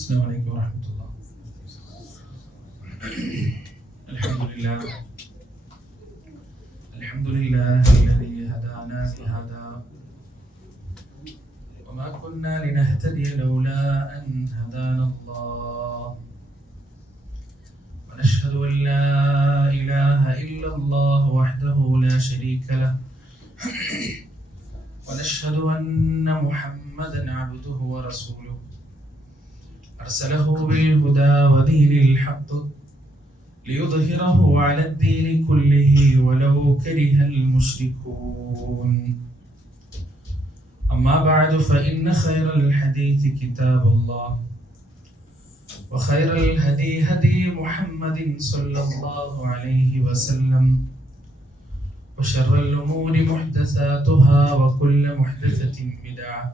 السلام عليكم ورحمة الله. الحمد لله الذي هدانا لهذا وما كنا لنهتدي لولا أن هدانا الله ونشهد أن لا إله إلا الله وحده لا شريك له ونشهد أن محمدا عبده ورسوله أرسله بالهدى ودين الحق ليظهره على الدين كله ولو كره المشركون. أما بعد فإن خير الحديث كتاب الله وخير الهدي هدي محمد صلى الله عليه وسلم وشر الأمور محدثاتها وكل محدثة بدعة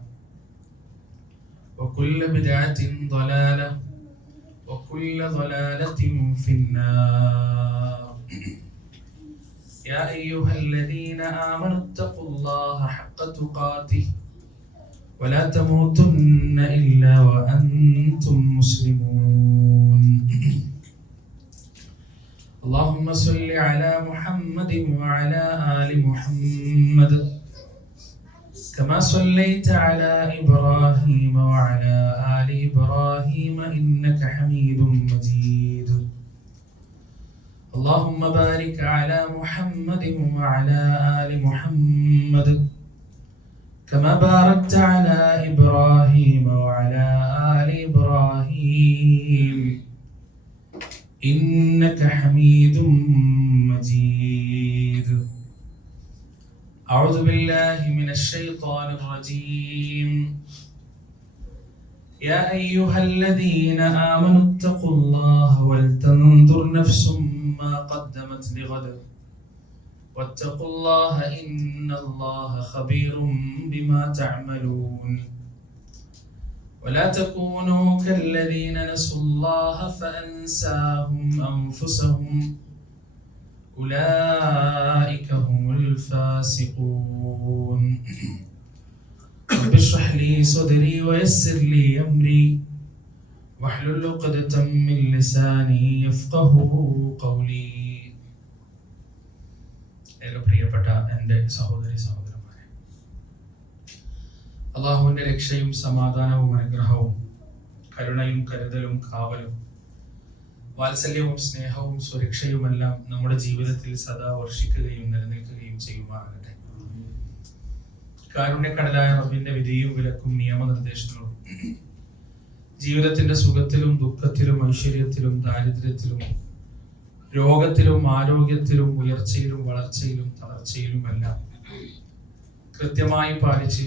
وكل بدعة ضلالة وكل ضلالة في النار. يا أيها الذين آمنوا اتقوا الله حق تقاته ولا تموتن إلا وأنتم مسلمون. اللهم صل على محمد وعلى آل محمد كما صليت على إبراهيم وعلى آل إبراهيم إنك حميد مجيد. اللهم بارك على محمد وعلى آل محمد كما باركت على إبراهيم وعلى آل إبراهيم إنك حميد مجيد. أعوذ بالله من الشيطان الرجيم. يا أيها الذين آمنوا اتقوا الله ولتنظر نفس ما قدمت لغد واتقوا الله إن الله خبير بما تعملون. ولا تكونوا كالذين نسوا الله فأنساهم أنفسهم أولئك هم الفاسقون. رب اشرح لي صدري ويسر لي أمري واحلل عقدة من لساني يفقهوا قولي. ഏറെ പ്രിയപ്പെട്ട എൻ്റെ സഹോദരി സഹോദരന്മാരെ, അള്ളാഹുവിൻ്റെ രക്ഷയും സമാധാനവും അനുഗ്രഹവും കരുണയും കരുതലും കാവലും വാത്സല്യവും സ്നേഹവും സുരക്ഷയുമെല്ലാം നമ്മുടെ ജീവിതത്തിൽ സദാ വർഷിക്കുകയും നിലനിൽക്കുകയും ചെയ്യുമാറാകട്ടെ. കാരുണ്യക്കടലായ റബ്ബിന്റെ വിധിയും വിലക്കും നിയമനിർദ്ദേശങ്ങളും ജീവിതത്തിന്റെ സുഖത്തിലും ദുഃഖത്തിലും ഐശ്വര്യത്തിലും ദാരിദ്ര്യത്തിലും രോഗത്തിലും ആരോഗ്യത്തിലും ഉയർച്ചയിലും വളർച്ചയിലും തളർച്ചയിലുമെല്ലാം കൃത്യമായി പാലിച്ച്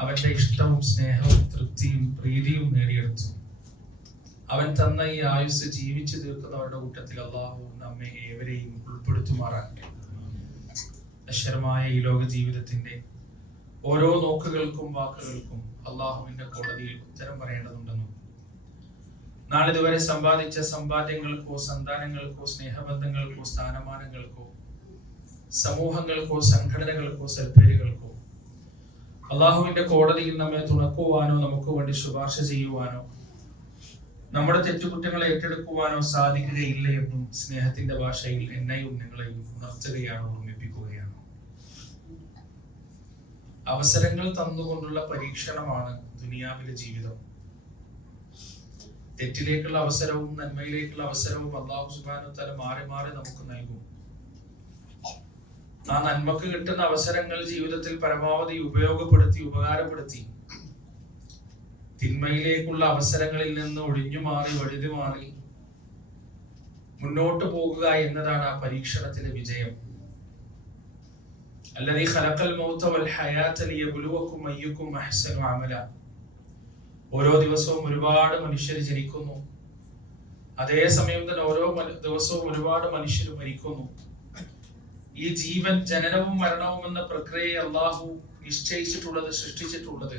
അവന്റെ ഇഷ്ടവും സ്നേഹവും തൃപ്തിയും പ്രീതിയും നേടിയെടുത്തു അവൻ തന്ന ഈ ആയുസ് ജീവിച്ചു തീർക്കുന്നവരുടെ കൂട്ടത്തിൽ അള്ളാഹു നമ്മെ ഏവരെയും ഉൾപ്പെടുത്തുമാറാകട്ടെ. അക്ഷരമായ ഈ ലോക ജീവിതത്തിന്റെ ഓരോ നോക്കുകൾക്കും വാക്കുകൾക്കും അള്ളാഹുവിന്റെ കോടതിയിൽ ഉത്തരം പറയേണ്ടതുണ്ടെന്നും നാളിതുവരെ സമ്പാദിച്ച സമ്പാദ്യങ്ങൾക്കോ സന്താനങ്ങൾക്കോ സ്നേഹബന്ധങ്ങൾക്കോ സ്ഥാനമാനങ്ങൾക്കോ സമൂഹങ്ങൾക്കോ സംഘടനകൾക്കോ സൽപ്പേരുകൾക്കോ അള്ളാഹുവിന്റെ കോടതിയിൽ നമ്മെ തുണക്കുവാനോ നമുക്ക് വേണ്ടി ശുപാർശ ചെയ്യുവാനോ നമ്മുടെ തെറ്റുകുറ്റങ്ങളെ ഏറ്റെടുക്കുവാനോ സാധിക്കുകയില്ല എന്നും സ്നേഹത്തിന്റെ ഭാഷയിൽ എന്നെയും നിങ്ങളെയും ഉണർത്തുകയാണ്, ഓർമ്മിപ്പിക്കുകയാണ്. അവസരങ്ങൾ തന്നുകൊണ്ടുള്ള പരീക്ഷണമാണ് ദുനിയാവിലെ ജീവിതം. തെറ്റിലേക്കുള്ള അവസരവും നന്മയിലേക്കുള്ള അവസരവും അല്ലാഹു സുബ്ഹാനഹു വ തആല മാറി മാറി നമുക്ക് നൽകും. ആ നന്മക്ക് കിട്ടുന്ന അവസരങ്ങൾ ജീവിതത്തിൽ പരമാവധി ഉപയോഗപ്പെടുത്തി ഉപകാരപ്പെടുത്തി തിന്മയിലേക്കുള്ള അവസരങ്ങളിൽ നിന്ന് ഒഴിഞ്ഞു മാറി വഴുതി മാറി മുന്നോട്ട് പോകുക എന്നതാണ് ആ പരീക്ഷണത്തിലെ വിജയം. അല്ലദീ ഖലഖൽ മൗത വൽ ഹയാത ലിയബ്ലുവകും അയ്യുകും അഹ്സനു അമല. ഓരോ ദിവസവും ഒരുപാട് മനുഷ്യർ ജനിക്കുന്നു, അതേ സമയം തന്നെ ഓരോ ദിവസവും ഒരുപാട് മനുഷ്യർ മരിക്കുന്നു. ഈ ജീവൻ ജനനവും മരണവും എന്ന പ്രക്രിയയെ അല്ലാഹു നിശ്ചയിച്ചിട്ടുള്ളത്, സൃഷ്ടിച്ചിട്ടുള്ളത്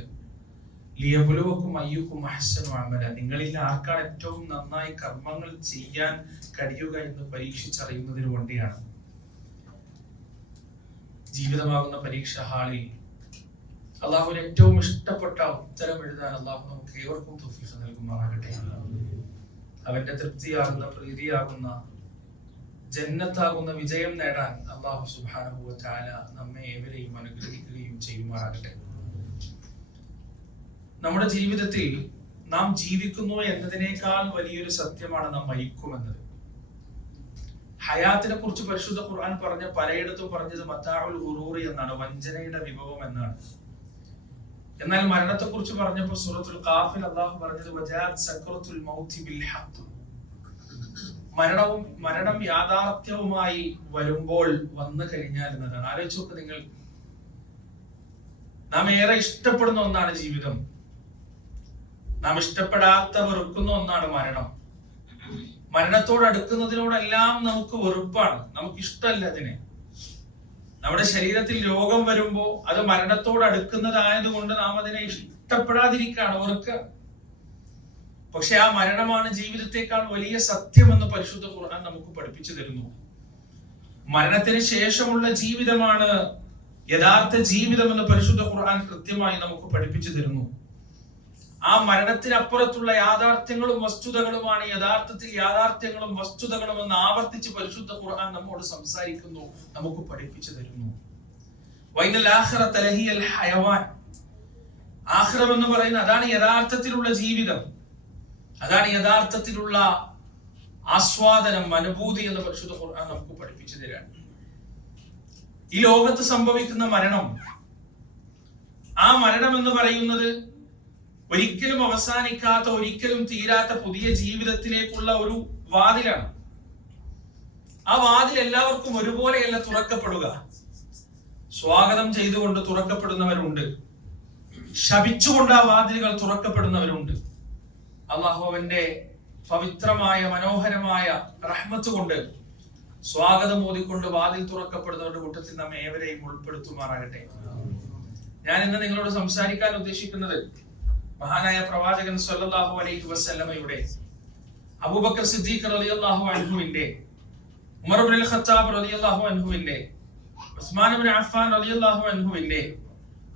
ലിയബ്ലുവകും അയ്യുകും അഹ്സനു അമല, നിങ്ങളിൽ ആർക്കാണ് ഏറ്റവും നന്നായി കർമ്മങ്ങൾ ചെയ്യാൻ കഴിയുക എന്ന് പരീക്ഷിച്ചറിയുന്നതിന് വേണ്ടിയാണ്. ജീവിതമാകുന്ന പരീക്ഷ ഹാളിൽ അള്ളാഹുവിന് ഏറ്റവും ഇഷ്ടപ്പെട്ട ഉത്തരം എഴുതാൻ അള്ളാഹു നമുക്ക് ഏവർക്കും തൗഫീഖ് നൽകുമാറാകട്ടെ. അവന്റെ തൃപ്തിയാകുന്ന, പ്രീതിയാകുന്ന, ജന്നത്താകുന്ന വിജയം നേടാൻ അള്ളാഹു സുബ്ഹാനഹു വ തആല നമ്മെ ഏവരെയും അനുഗ്രഹിക്കുകയും ചെയ്യുമാറാകട്ടെ. നമ്മുടെ ജീവിതത്തിൽ നാം ജീവിക്കുന്നു എന്നതിനേക്കാൾ വലിയൊരു സത്യമാണ് നാം മരിക്കുമെന്നത്. ഹയാത്തിനെ കുറിച്ച് പരിശുദ്ധ ഖുർആൻ പറഞ്ഞ പലയിടത്തും പറഞ്ഞത് മതാഉൽ ഗുറൂറി എന്നാണ്, വഞ്ചനയുടെ വിഭവം എന്നാണ്. എന്നാൽ മരണത്തെ കുറിച്ച് പറഞ്ഞപ്പോൾ സൂറത്തുൽ ഖാഫിൽ അല്ലാഹു പറഞ്ഞത് വജാഅത് സക്റത്തുൽ മൗതി ബിൽ ഹഖ്, മരണം യാഥാർത്ഥ്യവുമായി വരുമ്പോൾ വന്നു കഴിഞ്ഞാൽ എന്നതാണ്. ആലോചിച്ച് നോക്ക് നിങ്ങൾ, നാം ഏറെ ഇഷ്ടപ്പെടുന്ന ഒന്നാണ് ജീവിതം, നാം ഇഷ്ടപ്പെടാത്ത വെറുക്കുന്ന ഒന്നാണ് മരണം. മരണത്തോട് അടുക്കുന്നതിനോടെല്ലാം നമുക്ക് വെറുപ്പാണ്, നമുക്ക് ഇഷ്ടമല്ല അതിനെ. നമ്മുടെ ശരീരത്തിൽ രോഗം വരുമ്പോ അത് മരണത്തോട് അടുക്കുന്നതായതുകൊണ്ട് നാം അതിനെ ഇഷ്ടപ്പെടാതിരിക്കുകയാണ്, വെറുക്കുക. പക്ഷെ ആ മരണമാണ് ജീവിതത്തെക്കാൾ വലിയ സത്യമെന്ന് പരിശുദ്ധ ഖുർആൻ നമുക്ക് പഠിപ്പിച്ചു തരുന്നു. മരണത്തിന് ശേഷമുള്ള ജീവിതമാണ് യഥാർത്ഥ ജീവിതമെന്ന് പരിശുദ്ധ ഖുർആൻ കൃത്യമായി നമുക്ക് പഠിപ്പിച്ചു തരുന്നു. ആ മരണത്തിനപ്പുറത്തുള്ള യാഥാർത്ഥ്യങ്ങളും വസ്തുതകളുമാണ് യഥാർത്ഥത്തിൽ യാഥാർത്ഥ്യങ്ങളും വസ്തുതകളും എന്ന് ആവർത്തിച്ച് പരിശുദ്ധ ഖുർആൻ നമ്മോട് സംസാരിക്കുന്നു, നമുക്ക് പഠിപ്പിച്ചു തരുന്നു. വൈനൽ ആഖിറത ലഹിയൽ ഹയവാൻ, ആഖിറം എന്ന് പറയുന്നത് അതാണ് യഥാർത്ഥത്തിലുള്ള ജീവിതം, അതാണ് യഥാർത്ഥത്തിലുള്ള ആസ്വാദനം, അനുഭൂതി എന്ന് പരിശുദ്ധ ഖുർആൻ നമുക്ക് പഠിപ്പിച്ചു തരാണ്. ഈ ലോകത്ത് സംഭവിക്കുന്ന മരണം, ആ മരണം എന്ന് പറയുന്നത് ഒരിക്കലും അവസാനിക്കാത്ത, ഒരിക്കലും തീരാത്ത പുതിയ ജീവിതത്തിലേക്കുള്ള ഒരു വാതിലാണ്. ആ വാതിൽ എല്ലാവർക്കും ഒരുപോലെയല്ല തുറക്കപ്പെടുക. സ്വാഗതം ചെയ്തുകൊണ്ട് തുറക്കപ്പെടുന്നവരുണ്ട്, ശപിച്ചുകൊണ്ട് ആ വാതിലുകൾ തുറക്കപ്പെടുന്നവരുണ്ട്. അല്ലാഹു അവന്റെ പവിത്രമായ മനോഹരമായ റഹ്മത്ത് കൊണ്ട് സ്വാഗതം ഓതിക്കൊണ്ട് വാതിൽ തുറക്കപ്പെടുന്നവരുടെ കൂട്ടത്തിൽ നമ്മെ ഏവരെയും ഉൾപ്പെടുത്തുമാറാകട്ടെ. ഞാൻ ഇന്ന് നിങ്ങളോട് സംസാരിക്കാൻ ഉദ്ദേശിക്കുന്നത് മഹാനായ പ്രവാചകൻ സല്ലല്ലാഹു അലൈഹി വസല്ലമയുടെ, അബൂബക്കർ സിദ്ദീഖ് റളിയല്ലാഹു അൻഹുവിന്റെ, ഉമർ ഇബ്നുൽ ഖത്താബ് റളിയല്ലാഹു അൻഹുവിന്റെ, ഉസ്മാൻ ഇബ്നു അഫ്ഫാൻ റളിയല്ലാഹു അൻഹുവിന്റെ,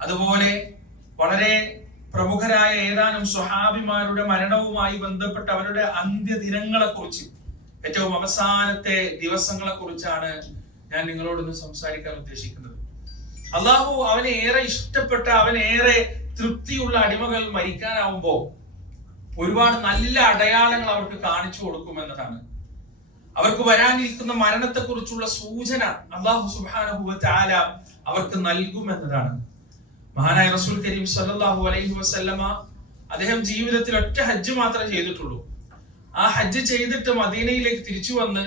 അതുപോലെ വളരെ പ്രമുഖരായ ഏതാനും സ്വഹാബിമാരുടെ മരണവുമായി ബന്ധപ്പെട്ട അവരുടെ അന്ത്യദിനങ്ങളെ കുറിച്ച്, ഏറ്റവും അവസാനത്തെ ദിവസങ്ങളെ കുറിച്ചാണ് ഞാൻ നിങ്ങളോടൊന്ന് സംസാരിക്കാൻ ഉദ്ദേശിക്കുന്നത്. അള്ളാഹു അവനെ ഏറെ ഇഷ്ടപ്പെട്ട, അവനേറെ തൃപ്തിയുള്ള അടിമകൾ മരിക്കാനാവുമ്പോ ഒരുപാട് നല്ല അടയാളങ്ങൾ അവർക്ക് കാണിച്ചു കൊടുക്കുമെന്നതാണ്. അവർക്ക് വരാനിരിക്കുന്ന മരണത്തെ കുറിച്ചുള്ള സൂചന അല്ലാഹു സുബ്ഹാനഹു വ തആല അവർക്ക് നൽകുമെന്നതാണ്. മഹാനായ റസൂൽ കരീം സല്ലല്ലാഹു അലൈഹി വസല്ലമ അദ്ദേഹം ജീവിതത്തിൽ ഒറ്റ ഹജ്ജ് മാത്രമേ ചെയ്തിട്ടുള്ളൂ. ആ ഹജ്ജ് ചെയ്തിട്ട് മദീനയിലേക്ക് തിരിച്ചു വന്ന്,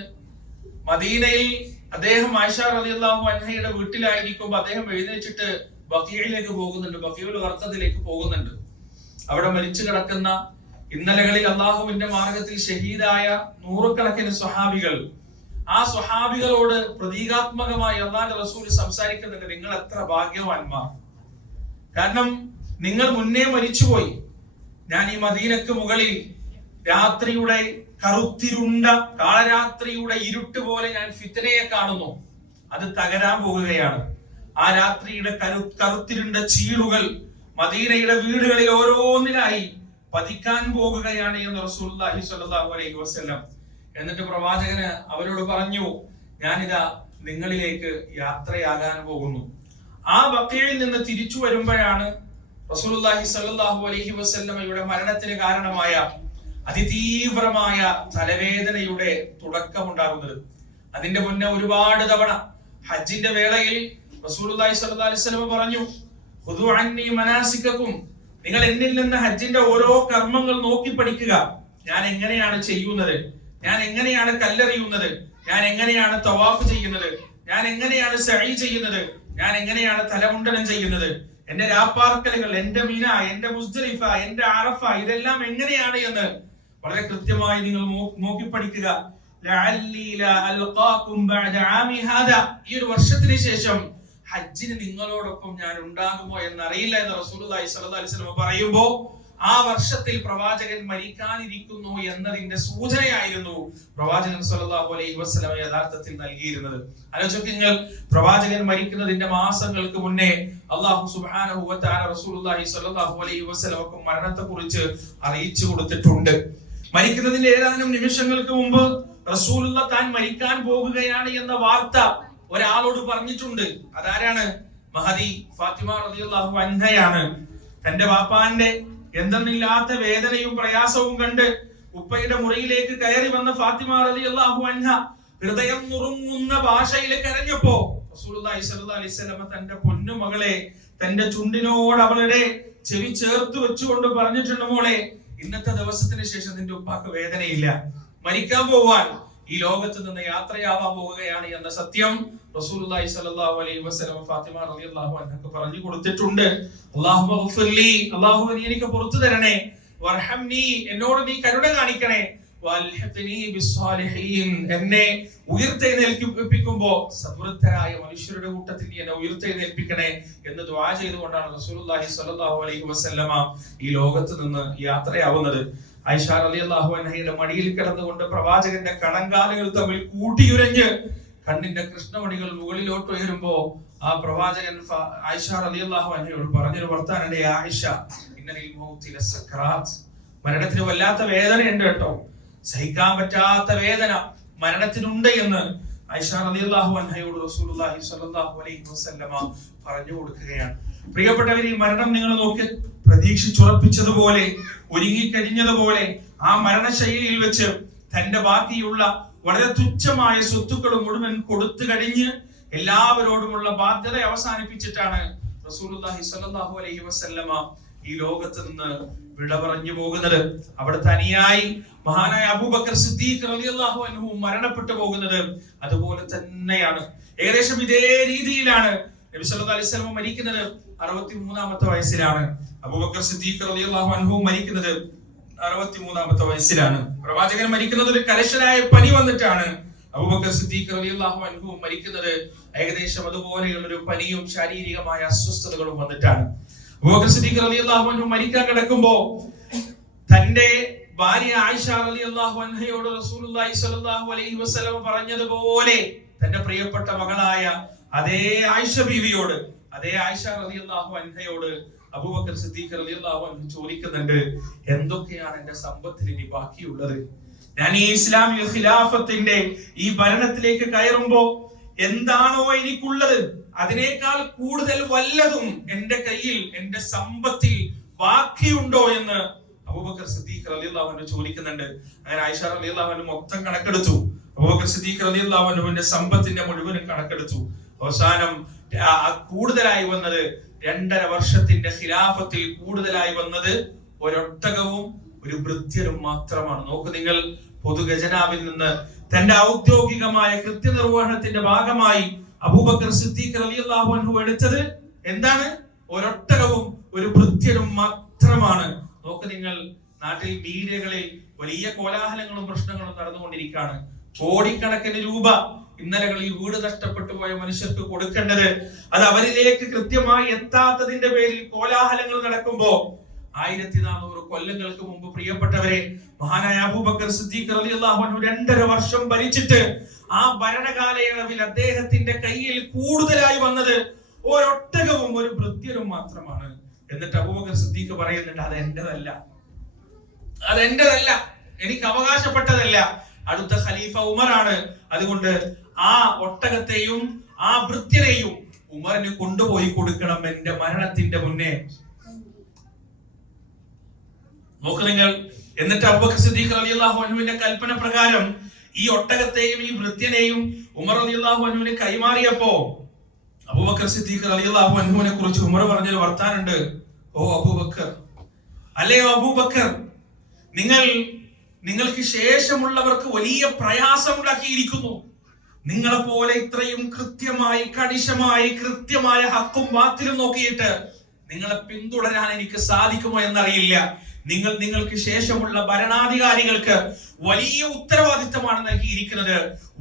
മദീനയിൽ അദ്ദേഹം ആയിഷ റളിയല്ലാഹു അൻഹയുടെ വീട്ടിലായിരിക്കുമ്പോൾ അദ്ദേഹം എഴുന്നേറ്റിട്ട് ബഖീഇലേക്ക് പോകുന്നുണ്ട്, ബഖീഉൽ ഗർഖദിലേക്ക് പോകുന്നുണ്ട്. അവിടെ മരിച്ചു കിടക്കുന്ന, ഇന്നലകളിൽ അള്ളാഹുവിന്റെ മാർഗത്തിൽ ഷഹീദായ നൂറുകണക്കിന് സ്വഹാബികൾ, ആ സ്വഹാബികളോട് പ്രതീകാത്മകമായി അള്ളാഹുവിന്റെ റസൂൽ സംസാരിക്കുന്നുണ്ട്, നിങ്ങൾ എത്ര ഭാഗ്യവാന്മാർ, കാരണം നിങ്ങൾ മുന്നേ മരിച്ചുപോയി. ഞാൻ ഈ മദീനക്ക് മുകളിൽ രാത്രിയുടെ കറുത്തിരുണ്ട കാളരാത്രിയുടെ ഇരുട്ട് പോലെ ഞാൻ ഫിത്നയെ കാണുന്നു, അത് തകരാൻ പോകുകയാണ്. ആ രാത്രിയുടെ കറുത്തിരുണ്ട ചീളുകൾ മദീനയുടെ വീടുകളിൽ ഓരോന്നിനായി പതിക്കാൻ പോകുകയാണ് എന്ന് റസൂലുള്ളാഹി സ്വല്ലല്ലാഹു അലൈഹി വസല്ലം. എന്നിട്ട് പ്രവാചകന് അവരോട് പറഞ്ഞു, ഞാനിതാ നിങ്ങളിലേക്ക് യാത്രയാകാൻ പോകുന്നു. ആ ബഖീയിൽ നിന്ന് തിരിച്ചു വരുമ്പോഴാണ് റസൂലുള്ളാഹി സ്വല്ലല്ലാഹു അലൈഹി വസല്ലമയുടെ മരണത്തിന് കാരണമായ അതിതീവ്രമായ തലവേദനയുടെ തുടക്കമുണ്ടാകുന്നത്. അതിന്റെ മുന്നേ ഒരുപാട് തവണ ഹജ്ജിന്റെ വേളയിൽ റസൂലുള്ളാഹി സ്വല്ലല്ലാഹു അലൈഹി വസല്ലം പറഞ്ഞു, ഖുദൂ അന്നി മനാസികകും, നിങ്ങൾ എന്നിൽ നിന്ന് ഹജ്ജിന്റെ ഓരോ കർമ്മങ്ങൾ നോക്കി പഠിക്കുക. ഞാൻ എങ്ങനെയാണ് ചെയ്യുന്നത്, ഞാൻ എങ്ങനെയാണ് കല്ലെറിയുന്നത്, ഞാൻ എങ്ങനെയാണ് തവാഫ് ചെയ്യുന്നത്, ഞാൻ എങ്ങനെയാണ് സഈ ചെയ്യുന്നത്, ഞാൻ എങ്ങനെയാണ് തലമുണ്ടനം ചെയ്യുന്നത്, എന്റെ രാപ്പാർക്കലുകൾ, എന്റെ മിന, എന്റെ മുസ്ദലിഫ, എന്റെ അറഫ, ഇതെല്ലാം എങ്ങനെയാണ് എന്ന് വളരെ കൃത്യമായി നിങ്ങൾ നോക്കി പഠിക്കുക. ഈ ഒരു വർഷത്തിന് ശേഷം ഹജ്ജിന് നിങ്ങളോടൊപ്പം ഞാൻ ഉണ്ടാകുമോ എന്നറിയില്ല എന്ന് റസൂലുള്ളാഹി സ്വല്ലല്ലാഹു അലൈഹി വസല്ലം പറയുമ്പോൾ ആ വർഷത്തിൽ പ്രവാചകൻ മരിക്കാനിരിക്കുന്നു എന്നതിന്റെ സൂചനയായിരുന്നു പ്രവാചകൻ സ്വല്ലല്ലാഹു അലൈഹി വസല്ലം യഥാർത്ഥത്തിൽ നൽകിയിരുന്നത്. ആലോചിക്കുക, പ്രവാചകൻ മരിക്കുന്നതിന്റെ മാസങ്ങൾക്ക് മുന്നേ അല്ലാഹു സുബ്ഹാനഹു വ തആല റസൂലുള്ളാഹി സ്വല്ലല്ലാഹു അലൈഹി വസല്ലമക്ക് മരണത്തെക്കുറിച്ച് അറിയിച്ചു കൊടുത്തിട്ടുണ്ട്. മരിക്കുന്നതിന്റെ ഏതാനും നിമിഷങ്ങൾക്ക് മുമ്പ് റസൂലുള്ള താൻ മരിക്കാൻ പോകുകയാണ് എന്ന വാർത്ത ഒരാളോട് പറഞ്ഞിട്ടുണ്ട്. അതാരാണ്? മഹദി ഫാത്തിമ റളിയല്ലാഹു അൻഹയാണ്. തന്റെ വാപ്പാന്റെ എന്തെന്നില്ലാത്ത വേദനയും പ്രയാസവും കണ്ട് ഉപ്പയുടെ മുറിയിലേക്ക് കയറി വന്ന ഫാത്തിമ റളിയല്ലാഹു അൻഹ ഹൃദയം നുറുങ്ങുന്ന ഭാഷയിൽ കരഞ്ഞപ്പോ റസൂലുള്ളാഹി സ്വല്ലല്ലാഹു അലൈഹി വസല്ലം തന്റെ പൊന്നുമകളെ തന്റെ ചുണ്ടിനോട് അവളുടെ ചെവി ചേർത്ത് വെച്ചുകൊണ്ട് പറഞ്ഞിട്ടുണ്ട്, മോളെ, ഇന്നത്തെ ദിവസത്തിന് ശേഷം നിന്റെ ഉപ്പാക്ക് വേദനയില്ല, മരിക്കാൻ പോവാൻ, ഈ ലോകത്ത് നിന്ന് യാത്രയാവാൻ പോവുകയാണ് എന്ന സത്യം റസൂലുള്ളാഹി സ്വല്ലല്ലാഹു അലൈഹി വസല്ലം ഫാത്തിമ റളിയല്ലാഹു അൻഹക്ക് പറഞ്ഞു കൊടുത്തിട്ടുണ്ട്. അല്ലാഹുമ്മ ഗഫിർലി, അല്ലാഹുവേ നീ എനിക്ക് പുറത്തു തരണേ, വർഹംനി, എന്നോട് നീ കരുണ കാണിക്കണേ, വൽഹിഖ്നി ബിസ്സാലിഹീൻ, എന്നെ ഉയർത്തെഴുന്നേൽപ്പിക്കുമ്പോൾ സദ്വൃത്തരായ മനുഷ്യരുടെ കൂട്ടത്തിൽ നീ എന്നെ ഉയർത്തെഴുന്നേൽപ്പിക്കണേ എന്ന് ദുആ ചെയ്തുകൊണ്ടാണ് റസൂലുള്ളാഹി സ്വല്ലല്ലാഹു അലൈഹി വസല്ലമ ഈ ലോകത്ത് നിന്ന് യാത്രയാവുന്നത്. ആയിഷ റളിയല്ലാഹു അൻഹയുടെ മടിയിൽ കിടന്നുകൊണ്ട് പ്രവാചകന്റെ കണങ്കാലുകൾ തമ്മിൽ കൂട്ടിയുരഞ്ഞ് കണ്ണിന്റെ കൃഷ്ണമണികൾ മുകളിലോട്ട് ഉയരുമ്പോ ആ പ്രവാചകൻ ആയിഷ റളിയല്ലാഹു അൻഹയോട് പറഞ്ഞൊരു വർത്താനുണ്ട്, ആയിഷ ഇന്നലിൽ മൗതി ലസക്രാത്ത്, മരണത്തിന് വല്ലാത്ത വേദനയുണ്ട് കേട്ടോ, സഹിക്കാൻ പറ്റാത്ത വേദന മരണത്തിനുണ്ട് എന്ന് ആയിഷ റളിയല്ലാഹു അൻഹയോട് റസൂലുള്ളാഹി സ്വല്ലല്ലാഹു അലൈഹി വസല്ലമ പറഞ്ഞു കൊടുക്കുകയാണ്. പ്രിയപ്പെട്ടവരെ, ഈ മരണം നിങ്ങൾ നോക്കി, പ്രതീക്ഷിച്ചുറപ്പിച്ചതുപോലെ ഒരുങ്ങിക്കഴിഞ്ഞതുപോലെ ആ മരണശൈലിയിൽ വെച്ച് തന്റെ ബാക്കിയുള്ള വളരെ തുച്ഛമായ സ്വത്തുക്കളും മുഴുവൻ കൊടുത്തു കഴിഞ്ഞ് എല്ലാവരോടുമുള്ള ബാധ്യത അവസാനിപ്പിച്ചിട്ടാണ് റസൂലുള്ളാഹി സ്വല്ലല്ലാഹു അലൈഹി വസല്ലമ ഈ ലോകത്ത് നിന്ന് വിട പറഞ്ഞു പോകുന്നത്. അവിടുത്തെ അനുയായി മഹാനായ അബൂബക്കർ സിദ്ദീഖ് റളിയല്ലാഹു അൻഹു മരണപ്പെട്ടു പോകുന്നത് അതുപോലെ തന്നെയാണ്. ഏകദേശം ഇതേ രീതിയിലാണ് നബി സല്ലല്ലാഹു അലൈഹി വസല്ലം മരിക്കുന്നത് 63-ാമത്തെ വയസ്സിലാണ്. അബൂബക്കർ സിദ്ദീഖ് റളിയല്ലാഹു അൻഹു മരിക്കുന്നത് 63-ാമത്തെ വയസ്സിലാണ്. പ്രവാചകൻ മരിക്കുന്നത് ഒരു കലശലായ പനി വന്നിട്ടാണ്. അബൂബക്കർ സിദ്ദീഖ് റളിയല്ലാഹു അൻഹു മരിക്കുന്നത് ഏകദേശം അതുപോലെയുള്ള ഒരു പനിയും ശാരീരികമായ അസ്വസ്ഥതകളും വന്നിട്ടാണ്. അബൂബക്കർ സിദ്ദീഖ് റളിയല്ലാഹു അൻഹു മരിക്കാൻ കിടക്കുമ്പോ തന്റെ ഭാര്യ ആയിഷ റളിയല്ലാഹു അൻഹയോട് റസൂലുള്ളാഹി സ്വല്ലല്ലാഹു അലൈഹി വസല്ലം പറഞ്ഞതുപോലെ തന്റെ പ്രിയപ്പെട്ട മകളായ അതേ ആയിഷ ബീവിയോട്, അതേ ആയിഷ റളിയല്ലാഹു അൻഹയോട് അബൂബക്കർ സിദ്ദീഖ് റളിയല്ലാഹു അൻഹു ചോദിക്കുന്നുണ്ട്, എന്തൊക്കെയാണ് എന്റെ സമ്പത്തിൽ ഇനി ബാക്കിയുള്ളത്? ഞാൻ ഈ ഇസ്ലാമിക ഖിലാഫത്തിന്റെ ഈ ഭരണത്തിലേക്ക് കയറുമ്പോ എന്താണോ എനിക്കുള്ളത് അതിനേക്കാൾ കൂടുതൽ വല്ലതും എന്റെ കയ്യിൽ, എന്റെ സമ്പത്തിൽ ബാക്കിയുണ്ടോ എന്ന് അബൂബക്കർ സിദ്ദീഖ് റളിയല്ലാഹു അൻഹു ചോദിക്കുന്നുണ്ട്. അങ്ങനെ ആയിഷ റളിയല്ലാഹു അൻഹു മൊത്തം കണക്കെടുത്തു. അബൂബക്കർ സിദ്ദീഖ് റളിയല്ലാഹു അൻഹുവിന്റെ സമ്പത്തിന്റെ മുഴുവനും കണക്കെടുത്തു. അവസാനം കൂടുതലായി വന്നത് 2.5 വർഷത്തിന്റെ ഖിലാഫത്തിൽ കൂടുതലായി വന്നത് ഒരൊട്ടകവും ഒരു ഭൃത്യനും മാത്രമാണ്. നോക്കൂ നിങ്ങൾ, പൊതുഖജനാവിൽ നിന്ന് തന്റെ ഔദ്യോഗികമായ കൃത്യനിർവഹണത്തിന്റെ ഭാഗമായി അബൂബക്കർ സിദ്ദീഖ് റളിയല്ലാഹു അൻഹു എടുത്തത് എന്താണ്? ഒരൊട്ടകവും ഒരു ഭൃത്യനും മാത്രമാണ്. നോക്ക് നിങ്ങൾ, നാട്ടിൽ മീഡിയകളിൽ വലിയ കോലാഹലങ്ങളും പ്രശ്നങ്ങളും നടന്നുകൊണ്ടിരിക്കുകയാണ്. കോടിക്കണക്കിന് രൂപ ഇന്നലകളിൽ വീട് നഷ്ടപ്പെട്ടു പോയ മനുഷ്യർക്ക് കൊടുക്കേണ്ടത് അത് അവരിലേക്ക് കൃത്യമായി എത്താത്തതിന്റെ പേരിൽ കോലാഹലങ്ങൾ നടക്കുമ്പോ 1400 കൊല്ലങ്ങൾക്ക് മുമ്പ് പ്രിയപ്പെട്ടവരെ, മഹാനായ അബൂബക്കർ സിദ്ദീഖ് റളിയല്ലാഹു അൻഹു 2.5 വർഷം ഭരിച്ചിട്ട് ആ ഭരണകാലയളവിൽ അദ്ദേഹത്തിന്റെ കയ്യിൽ കൂടുതലായി വന്നത് ഒരൊട്ടകവും ഒരു ഭൃത്യനും മാത്രമാണ്. എന്നിട്ട് അബൂബക്കർ സിദ്ദീഖ് പറയുന്നുണ്ട്, അതെന്റേതല്ല, എനിക്ക് അവകാശപ്പെട്ടതല്ല, അടുത്ത ഖലീഫ ഉമറാണ്. അതുകൊണ്ട് ആ ഒട്ടകത്തെയും ആ ഭൃത്യനെയും ഉമറിന് കൊണ്ടുപോയി കൊടുക്കണം എന്റെ മരണത്തിന്റെ മുന്നേ. നോക്ക് നിങ്ങൾ, എന്നിട്ട് അബൂബക്കർ സിദ്ദീഖ് റളിയല്ലാഹു അൻഹുവിന്റെ കൽപ്പന പ്രകാരം ഈ ഒട്ടകത്തെയും ഈ ഭൃത്യനെയും ഉമർ റളിയല്ലാഹു അൻഹുവിന് കൈമാറിയപ്പോ അബൂബക്കർ സിദ്ദീഖ് റളിയല്ലാഹു അൻഹുവിനെ കുറിച്ച് ഉമർ പറഞ്ഞൊരു വർത്താനുണ്ട്. ഓ അബൂബക്കർ, അല്ലയോ അബൂബക്കർ, നിങ്ങൾക്ക് ശേഷമുള്ളവർക്ക് വലിയ പ്രയാസമുണ്ടാക്കിയിരിക്കുന്നു. നിങ്ങളെ പോലെ ഇത്രയും കൃത്യമായി കൃത്യമായ ഹക്കും ബാത്തിലും നോക്കിയിട്ട് നിങ്ങളെ പിന്തുടരാൻ എനിക്ക് സാധിക്കുമോ എന്നറിയില്ല. നിങ്ങൾക്ക് ശേഷമുള്ള ഭരണാധികാരികൾക്ക് വലിയ ഉത്തരവാദിത്തമാണ് നൽകിയിരിക്കുന്നത്,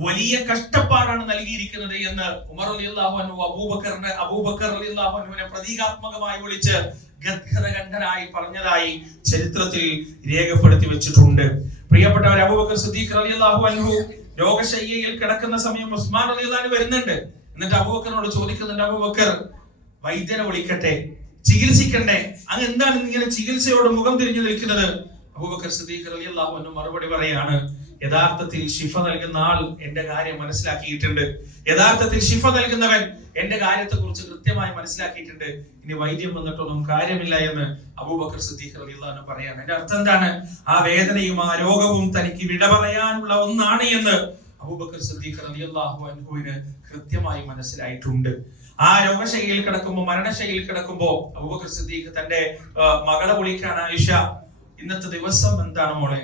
വലിയ കഷ്ടപ്പാടാണ് നൽകിയിരിക്കുന്നത് എന്ന് ഉമർ റളിയല്ലാഹു അൻഹു അബൂബക്കർ റളിയല്ലാഹു അൻഹുവിനെ പ്രതീകാത്മകമായി വിളിച്ച് ഗദ്ഗദകണ്ഠനായി പറഞ്ഞതായി ചരിത്രത്തിൽ രേഖപ്പെടുത്തി വെച്ചിട്ടുണ്ട്. പ്രിയപ്പെട്ടവർ, അബൂബക്കർ സിദ്ദീഖ് റളിയല്ലാഹു അൻഹു രോഗശയ്യയിൽ കിടക്കുന്ന സമയം ഉസ്മാൻ റളിയല്ലാഹു അൻഹു വരുന്നുണ്ട്. എന്നിട്ട് അബൂബക്കറിനോട് ചോദിക്കുന്നുണ്ട്, അബൂബക്കർ വൈദ്യനെ വിളിക്കട്ടെ, ചികിത്സിക്കണ്ടേ, അങ്ങ് എന്താണ് ഇങ്ങനെ ചികിത്സയോട് മുഖം തിരിഞ്ഞു നിൽക്കുന്നത്? അബൂബക്കർ സിദ്ദീഖ് റളിയല്ലാഹു അൻഹു മറുപടി പറയാണ്, യഥാർത്ഥത്തിൽ ശിഫ നൽകുന്ന ആൾ എന്റെ കാര്യം മനസ്സിലാക്കിയിട്ടുണ്ട്. യഥാർത്ഥത്തിൽ ശിഫ നൽകുന്നവൻ എന്റെ കാര്യത്തെ കുറിച്ച് കൃത്യമായി മനസ്സിലാക്കിയിട്ടുണ്ട്. ഇനി വൈദ്യം വന്നിട്ടൊന്നും കാര്യമില്ല എന്ന് അബൂബക്കർ സിദ്ദീഖ് റളിയല്ലാഹു അൻഹു പറയാണ്. എന്റെ അർത്ഥം എന്താണ്? ആ വേദനയും ആ രോഗവും തനിക്ക് വിട പറയാനുള്ള ഒന്നാണ് എന്ന് അബൂബക്കർ സിദ്ദീഖ് റളിയല്ലാഹു അൻഹുവിന് കൃത്യമായി മനസ്സിലായിട്ടുണ്ട്. ആ രോഗശൈലിയിൽ കിടക്കുമ്പോൾ, മരണശൈലിയിൽ കിടക്കുമ്പോൾ അബൂബക്കർ സിദ്ദീഖ് തന്റെ മകളെ വിളിക്കാണ്, ആയിഷ ഇന്നത്തെ ദിവസം എന്താണ് മോളെ?